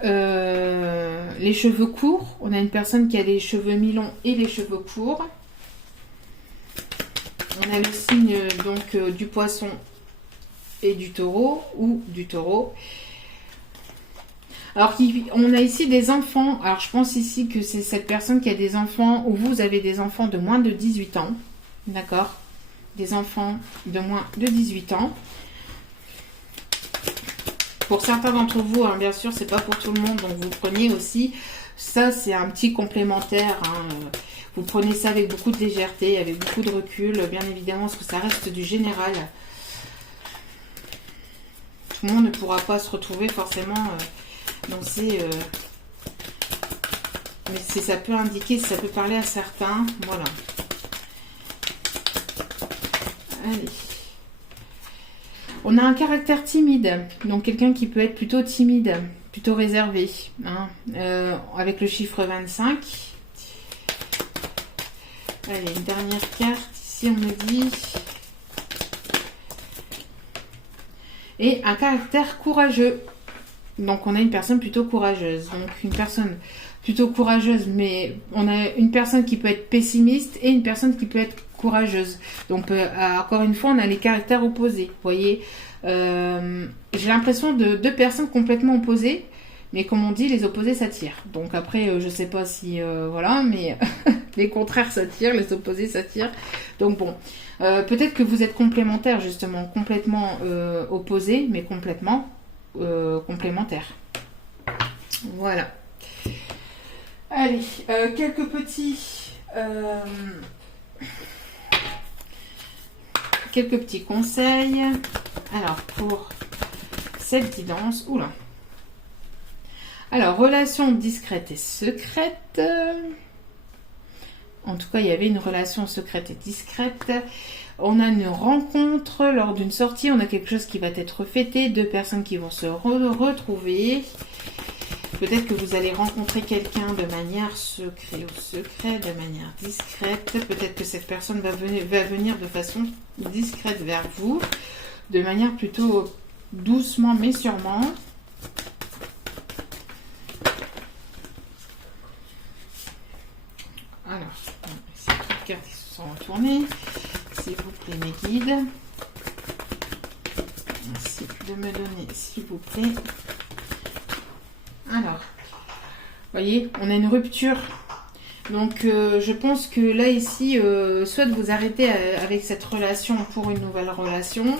les cheveux courts. On a une personne qui a les cheveux mi-longs et les cheveux courts. On a le signe donc du poisson et du taureau, ou du taureau. Alors, on a ici des enfants. Alors, je pense ici que c'est cette personne qui a des enfants, ou vous avez des enfants de moins de 18 ans. D'accord ? Des enfants de moins de 18 ans. Pour certains d'entre vous, hein, bien sûr, c'est pas pour tout le monde, donc vous prenez aussi, ça c'est un petit complémentaire, hein, vous prenez ça avec beaucoup de légèreté, avec beaucoup de recul, bien évidemment, parce que ça reste du général. Tout le monde ne pourra pas se retrouver forcément dans ces... mais ça peut indiquer, ça peut parler à certains, voilà. Allez. On a un caractère timide, donc quelqu'un qui peut être plutôt timide, plutôt réservé, hein, avec le chiffre 25. Allez, une dernière carte, ici on me dit. Et un caractère courageux. Donc on a une personne plutôt courageuse. Donc une personne plutôt courageuse, mais on a une personne qui peut être pessimiste et une personne qui peut être courageuse. Donc encore une fois, on a les caractères opposés. Vous voyez, j'ai l'impression de deux personnes complètement opposées, mais comme on dit, les opposés s'attirent. Donc après, je sais pas si voilà, mais les contraires s'attirent, les opposés s'attirent. Donc bon, peut-être que vous êtes complémentaires justement, complètement opposés, mais complètement complémentaires. Voilà. Allez, quelques petits conseils. Alors, pour cette guidance, oula. Alors, relation discrète et secrète. En tout cas, il y avait une relation secrète et discrète. On a une rencontre lors d'une sortie. On a quelque chose qui va être fêté. Deux personnes qui vont se retrouver. Peut-être que vous allez rencontrer quelqu'un de manière secrète ou secrète, de manière discrète. Peut-être que cette personne va venir de façon discrète vers vous, de manière plutôt doucement mais sûrement. Alors, ces cartes qui se sont retournées. S'il vous plaît, mes guides. Merci de me donner, s'il vous plaît. Alors, voyez, on a une rupture. Donc, je pense que là, ici, soit vous arrêtez avec cette relation pour une nouvelle relation,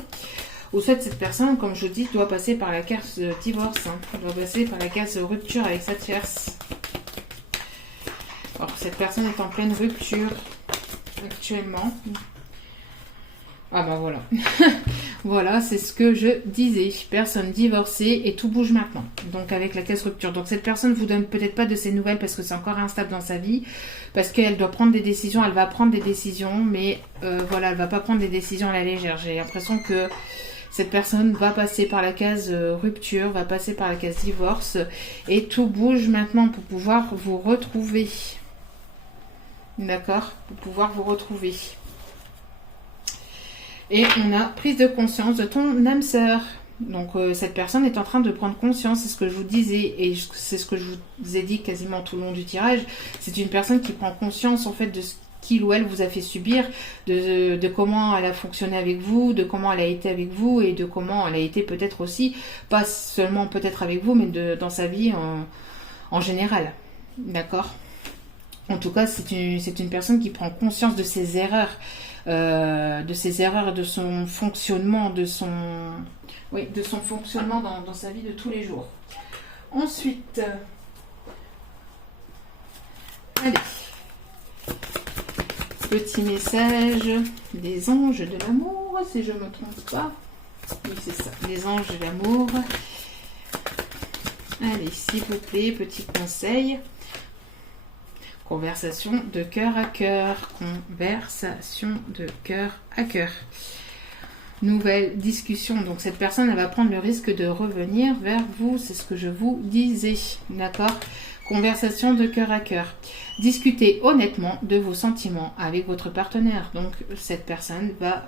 ou soit cette personne, comme je vous dis, doit passer par la case divorce, doit passer par la case rupture avec sa tierce. Alors, cette personne est en pleine rupture actuellement. Ah bah voilà. Voilà, c'est ce que je disais. Personne divorcée et tout bouge maintenant. Donc avec la case rupture. Donc cette personne ne vous donne peut-être pas de ses nouvelles parce que c'est encore instable dans sa vie. Parce qu'elle doit prendre des décisions. Elle va prendre des décisions. Mais voilà, elle va pas prendre des décisions à la légère. J'ai l'impression que cette personne va passer par la case rupture, va passer par la case divorce. Et tout bouge maintenant pour pouvoir vous retrouver. D'accord? Pour pouvoir vous retrouver. Et on a prise de conscience de ton âme sœur. Donc cette personne est en train de prendre conscience, c'est ce que je vous disais, et c'est ce que je vous ai dit quasiment tout le long du tirage. C'est une personne qui prend conscience en fait de ce qu'il ou elle vous a fait subir, de comment elle a fonctionné avec vous, de comment elle a été avec vous, et de comment elle a été peut-être aussi, pas seulement peut-être avec vous, mais dans sa vie en général. D'accord ? En tout cas, c'est une personne qui prend conscience de ses erreurs. De son fonctionnement, de son fonctionnement dans sa vie de tous les jours. Ensuite, allez, petit message des anges de l'amour, si je ne me trompe pas. Oui, c'est ça, les anges de l'amour. Allez, s'il vous plaît, petit conseil. Conversation de cœur à cœur. Conversation de cœur à cœur. Nouvelle discussion. Donc cette personne, elle va prendre le risque de revenir vers vous. C'est ce que je vous disais. D'accord ? Conversation de cœur à cœur. Discutez honnêtement de vos sentiments avec votre partenaire. Donc cette personne va...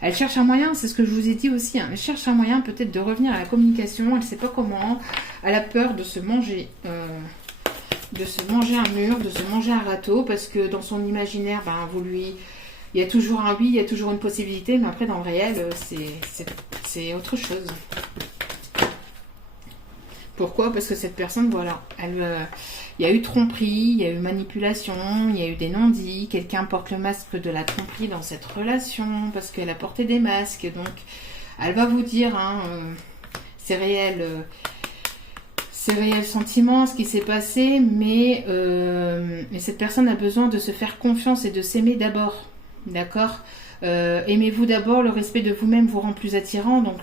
elle cherche un moyen, c'est ce que je vous ai dit aussi. Elle cherche un moyen peut-être de revenir à la communication. Elle ne sait pas comment. Elle a peur de se manger... un mur, de se manger un râteau, parce que dans son imaginaire, il y a toujours un oui, il y a toujours une possibilité, mais après dans le réel, c'est autre chose. Pourquoi ? Parce que cette personne, voilà, il y a eu tromperie, il y a eu manipulation, il y a eu des non-dits, quelqu'un porte le masque de la tromperie dans cette relation, parce qu'elle a porté des masques, donc elle va vous dire, c'est réel... C'est réel sentiment, ce qui s'est passé, mais cette personne a besoin de se faire confiance et de s'aimer d'abord, d'accord ? Aimez-vous d'abord, le respect de vous-même vous rend plus attirant, donc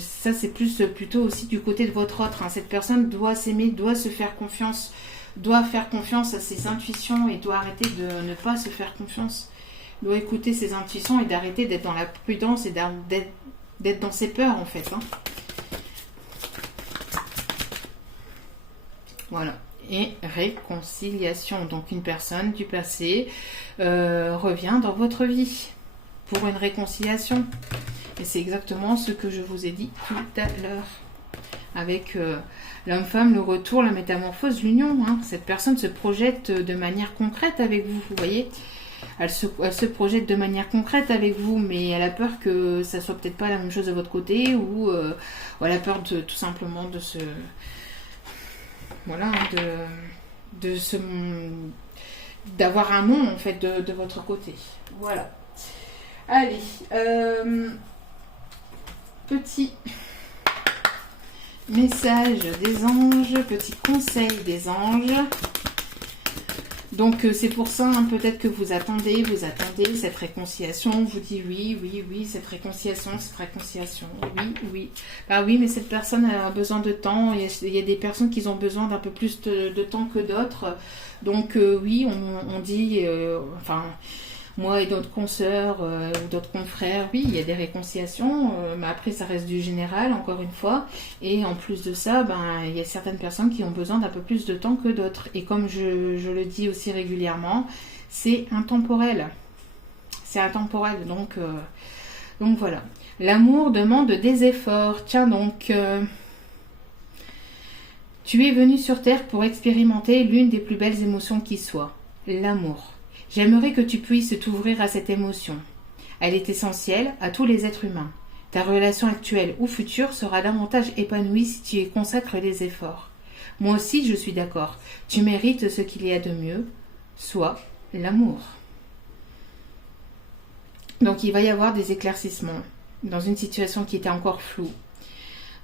ça c'est plutôt aussi du côté de votre autre. Cette personne doit s'aimer, doit se faire confiance, doit faire confiance à ses intuitions et doit arrêter de ne pas se faire confiance, doit écouter ses intuitions et d'arrêter d'être dans la prudence et d'être dans ses peurs en fait. Voilà, et réconciliation. Donc une personne du passé revient dans votre vie pour une réconciliation. Et c'est exactement ce que je vous ai dit tout à l'heure. Avec l'homme-femme, le retour, la métamorphose, l'union. Cette personne se projette de manière concrète avec vous, vous voyez. Elle se projette de manière concrète avec vous, mais elle a peur que ça soit peut-être pas la même chose de votre côté, ou elle a peur de tout simplement de se... Voilà, d'avoir un nom en fait de votre côté. Voilà. Allez, petit message des anges, petit conseil des anges. Donc c'est pour ça, peut-être que vous attendez cette réconciliation, on vous dit oui, cette réconciliation, oui. Bah oui, mais cette personne a besoin de temps, il y a des personnes qui ont besoin d'un peu plus de temps que d'autres, donc oui, on dit, Moi et d'autres consoeurs ou d'autres confrères, oui, il y a des réconciliations, mais après ça reste du général, encore une fois. Et en plus de ça, ben, il y a certaines personnes qui ont besoin d'un peu plus de temps que d'autres. Et comme je le dis aussi régulièrement, c'est intemporel. C'est intemporel, donc voilà. L'amour demande des efforts. Tiens donc, tu es venu sur Terre pour expérimenter l'une des plus belles émotions qui soit, l'amour. J'aimerais que tu puisses t'ouvrir à cette émotion. Elle est essentielle à tous les êtres humains. Ta relation actuelle ou future sera davantage épanouie si tu y consacres des efforts. Moi aussi, je suis d'accord. Tu mérites ce qu'il y a de mieux, soit l'amour. Donc, il va y avoir des éclaircissements dans une situation qui était encore floue.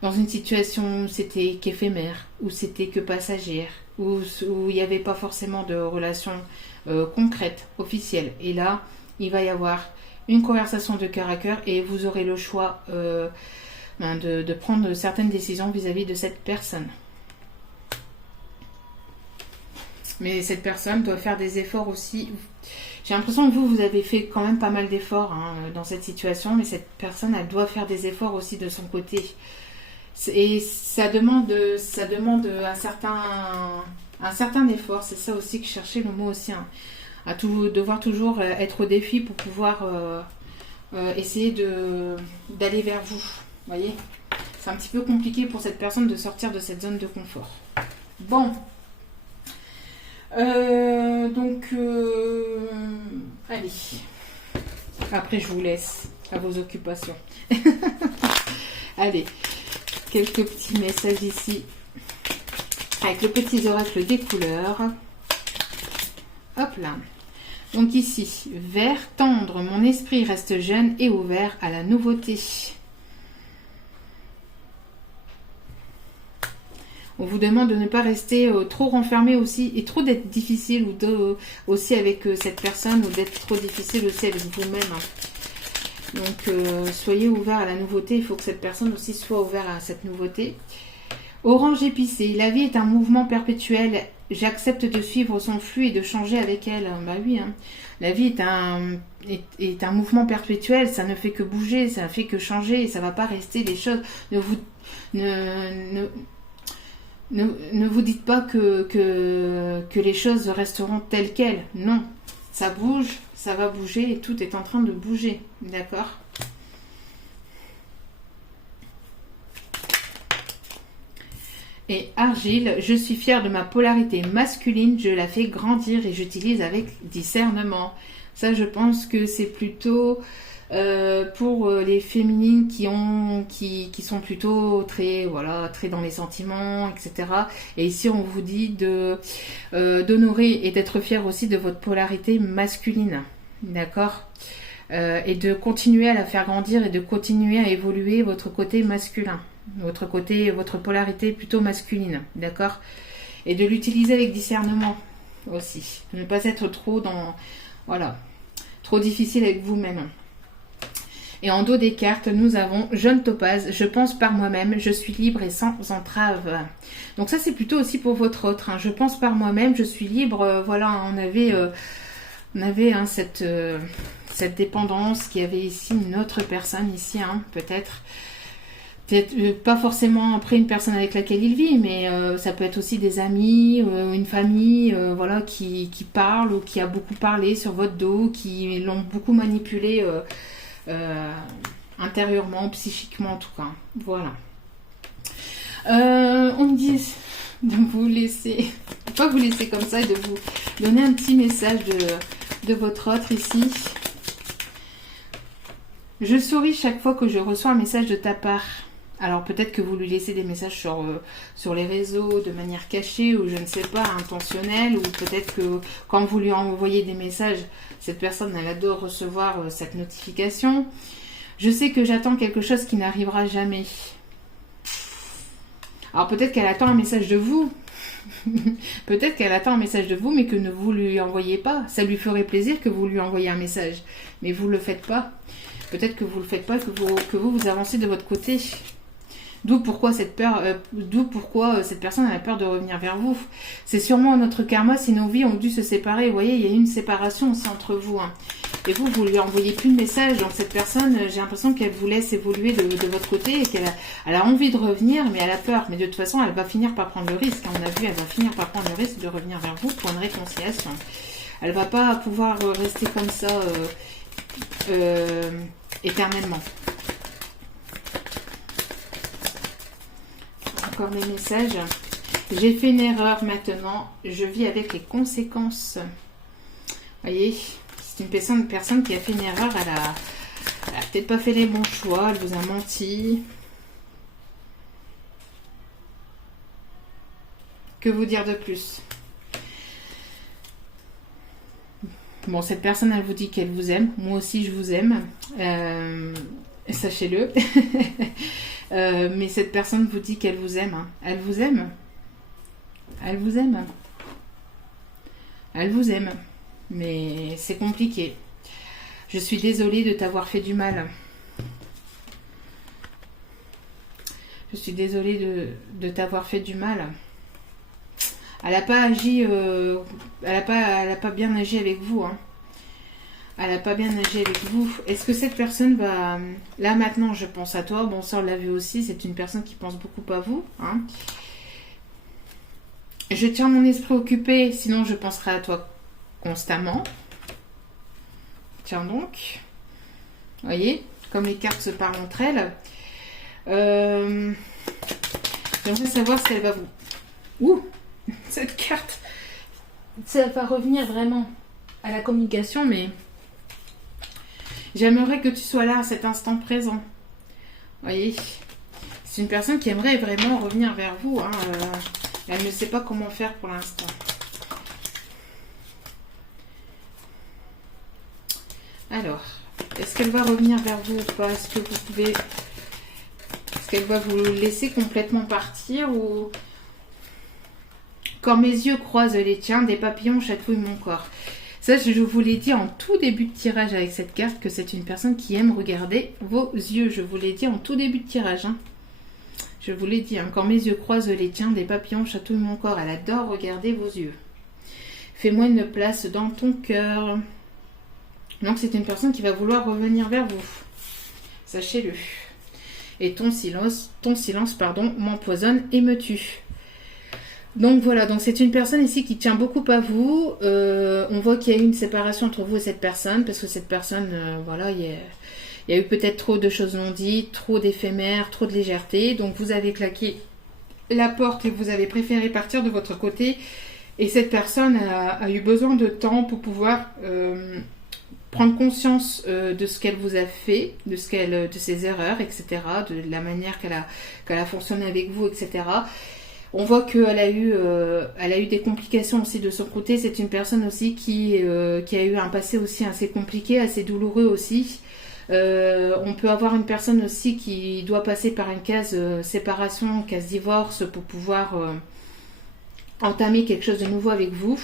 Dans une situation où c'était qu'éphémère, où c'était que passagère, où il n'y avait pas forcément de relation concrète, officielle. Et là, il va y avoir une conversation de cœur à cœur et vous aurez le choix de prendre certaines décisions vis-à-vis de cette personne. Mais cette personne doit faire des efforts aussi. J'ai l'impression que vous avez fait quand même pas mal d'efforts dans cette situation, mais cette personne, elle doit faire des efforts aussi de son côté. Et ça demande un certain effort. C'est ça aussi que je cherchais le mot aussi. À devoir toujours être au défi pour pouvoir essayer d'aller vers vous. Vous voyez, c'est un petit peu compliqué pour cette personne de sortir de cette zone de confort. Bon. Allez. Après, je vous laisse à vos occupations. Allez. Quelques petits messages ici avec le petit oracle des couleurs. Hop là. Donc ici, vert tendre, mon esprit reste jeune et ouvert à la nouveauté. On vous demande de ne pas rester trop renfermé aussi et trop d'être difficile ou aussi avec cette personne ou d'être trop difficile aussi avec vous-même. Donc, soyez ouverts à la nouveauté. Il faut que cette personne aussi soit ouverte à cette nouveauté. Orange épicé. La vie est un mouvement perpétuel. J'accepte de suivre son flux et de changer avec elle. Bah oui, hein. La vie est un mouvement perpétuel. Ça ne fait que bouger, ça ne fait que changer. Ça ne va pas rester les choses. Ne vous dites pas que les choses resteront telles quelles. Non. Ça bouge, ça va bouger et tout est en train de bouger. D'accord ? Et argile, je suis fière de ma polarité masculine, je la fais grandir et j'utilise avec discernement. Ça, je pense que c'est plutôt pour les féminines qui sont plutôt très dans les sentiments, etc. Et ici, on vous dit d'honorer et d'être fier aussi de votre polarité masculine, d'accord, et de continuer à la faire grandir et de continuer à évoluer votre côté masculin, votre polarité plutôt masculine, d'accord, et de l'utiliser avec discernement aussi, de ne pas être trop trop difficile avec vous-même. Et en dos des cartes, nous avons Jaune Topaze, je pense par moi-même, je suis libre et sans entrave. Donc ça, c'est plutôt aussi pour votre autre. Je pense par moi-même, je suis libre. Voilà, on avait cette dépendance qu'il y avait ici, une autre personne ici, peut-être pas forcément après une personne avec laquelle il vit, mais ça peut être aussi des amis, une famille, qui parle ou qui a beaucoup parlé sur votre dos, qui l'ont beaucoup manipulé. Intérieurement, psychiquement en tout cas. Voilà. On me dit de vous laisser, pas vous laisser comme ça, et de vous donner un petit message de votre autre ici. Je souris chaque fois que je reçois un message de ta part. Alors peut-être que vous lui laissez des messages sur les réseaux de manière cachée ou je ne sais pas, intentionnelle, ou peut-être que quand vous lui envoyez des messages, cette personne elle adore recevoir cette notification. Je sais que j'attends quelque chose qui n'arrivera jamais. Alors peut-être qu'elle attend un message de vous. Peut-être qu'elle attend un message de vous mais que ne vous lui envoyez pas. Ça lui ferait plaisir que vous lui envoyiez un message. Mais vous ne le faites pas. Peut-être que vous ne le faites pas, que vous avancez de votre côté. D'où pourquoi cette peur, cette personne a peur de revenir vers vous. C'est sûrement notre karma si nos vies ont dû se séparer. Vous voyez, il y a eu une séparation aussi entre vous. Hein. Et vous lui envoyez plus de message. Donc cette personne, j'ai l'impression qu'elle vous laisse évoluer de votre côté et qu'elle a envie de revenir, mais elle a peur. Mais de toute façon, elle va finir par prendre le risque. On a vu, elle va finir par prendre le risque de revenir vers vous pour une réconciliation. Elle va pas pouvoir rester comme ça éternellement. Encore des messages. J'ai fait une erreur maintenant. Je vis avec les conséquences. Vous voyez, c'est une personne qui a fait une erreur. Elle a peut-être pas fait les bons choix. Elle vous a menti. Que vous dire de plus? Bon, cette personne, elle vous dit qu'elle vous aime. Moi aussi, je vous aime. Sachez-le. Mais cette personne vous dit qu'elle vous aime. Hein. Elle vous aime. Elle vous aime. Elle vous aime. Mais c'est compliqué. Je suis désolée de t'avoir fait du mal. Je suis désolée de t'avoir fait du mal. Elle n'a pas agi, elle a pas bien agi avec vous. Hein. Elle n'a pas bien agi avec vous. Est-ce que cette personne va... Là maintenant, je pense à toi. Bon, ça on l'a vu aussi. C'est une personne qui pense beaucoup à vous. Hein. Je tiens mon esprit occupé, sinon je penserai à toi constamment. Tiens donc. Vous voyez, comme les cartes se parlent entre elles. J'aimerais savoir si elle va vous... Ouh, cette carte, ça va revenir vraiment à la communication, mais j'aimerais que tu sois là à cet instant présent. Vous voyez, c'est une personne qui aimerait vraiment revenir vers vous. Hein. Elle ne sait pas comment faire pour l'instant. Alors, est-ce qu'elle va revenir vers vous ou pas? Est-ce que vous pouvez... Est-ce qu'elle va vous laisser complètement partir ou... Quand mes yeux croisent les tiens, des papillons chatouillent mon corps. Ça, je vous l'ai dit en tout début de tirage avec cette carte, que c'est une personne qui aime regarder vos yeux. Je vous l'ai dit en tout début de tirage. Hein. Je vous l'ai dit, hein. Quand mes yeux croisent les tiens, des papillons chatouillent mon corps. Elle adore regarder vos yeux. Fais-moi une place dans ton cœur. Donc, c'est une personne qui va vouloir revenir vers vous. Sachez-le. Et ton silence, m'empoisonne et me tue. Donc voilà, donc c'est une personne ici qui tient beaucoup à vous. On voit qu'il y a eu une séparation entre vous et cette personne, parce que cette personne, voilà, il y a eu peut-être trop de choses non dites, trop d'éphémères, trop de légèreté. Donc vous avez claqué la porte et vous avez préféré partir de votre côté. Et cette personne a eu besoin de temps pour pouvoir prendre conscience de ce qu'elle vous a fait, de ses erreurs, etc., de la manière qu'elle a fonctionné avec vous, etc. On voit qu'elle a eu des complications aussi de son côté. C'est une personne aussi qui a eu un passé aussi assez compliqué, assez douloureux aussi. On peut avoir une personne aussi qui doit passer par une case séparation, case divorce pour pouvoir entamer quelque chose de nouveau avec vous.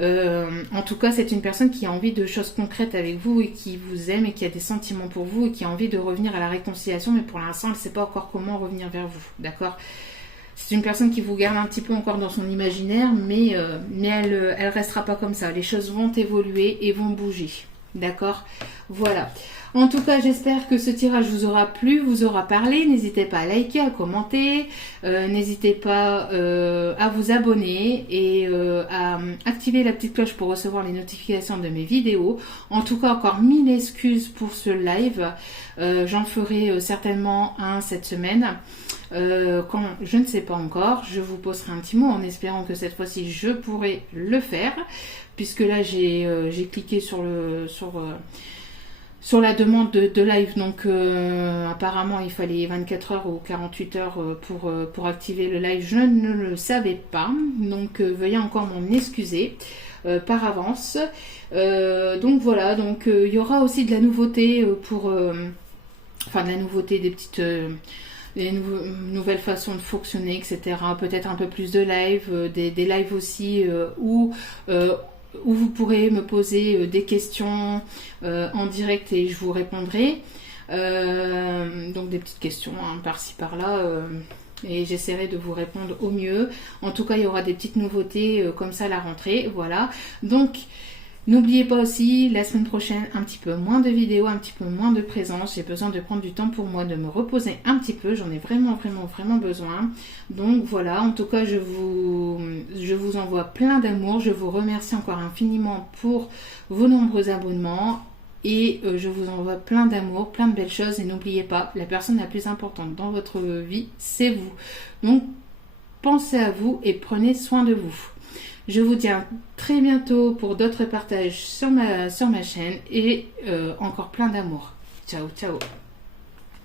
En tout cas, c'est une personne qui a envie de choses concrètes avec vous et qui vous aime et qui a des sentiments pour vous et qui a envie de revenir à la réconciliation, mais pour l'instant, elle ne sait pas encore comment revenir vers vous. D'accord ? C'est une personne qui vous garde un petit peu encore dans son imaginaire, mais elle restera pas comme ça. Les choses vont évoluer et vont bouger. D'accord ? Voilà. En tout cas, j'espère que ce tirage vous aura plu, vous aura parlé. N'hésitez pas à liker, à commenter. N'hésitez pas à vous abonner et à activer la petite cloche pour recevoir les notifications de mes vidéos. En tout cas, encore 1000 excuses pour ce live. J'en ferai certainement un cette semaine. Quand je ne sais pas encore, je vous posterai un petit mot en espérant que cette fois-ci je pourrai le faire, puisque là j'ai cliqué sur la demande de live, donc apparemment il fallait 24 heures ou 48 heures pour activer le live. Je ne le savais pas, donc veuillez encore m'en excuser par avance. Donc voilà, donc il y aura aussi de la nouveauté des petites des nouvelles façons de fonctionner, etc. Peut-être un peu plus de live, des lives aussi où vous pourrez me poser des questions en direct et je vous répondrai. Donc des petites questions hein, par-ci par-là. Et j'essaierai de vous répondre au mieux. En tout cas, il y aura des petites nouveautés comme ça à la rentrée. Voilà. Donc, n'oubliez pas aussi, la semaine prochaine, un petit peu moins de vidéos, un petit peu moins de présence. J'ai besoin de prendre du temps pour moi, de me reposer un petit peu. J'en ai vraiment besoin. Donc voilà, en tout cas, je vous envoie plein d'amour. Je vous remercie encore infiniment pour vos nombreux abonnements. Et je vous envoie plein d'amour, plein de belles choses. Et n'oubliez pas, la personne la plus importante dans votre vie, c'est vous. Donc, pensez à vous et prenez soin de vous. Je vous dis à très bientôt pour d'autres partages sur ma chaîne. Et encore plein d'amour. Ciao, ciao.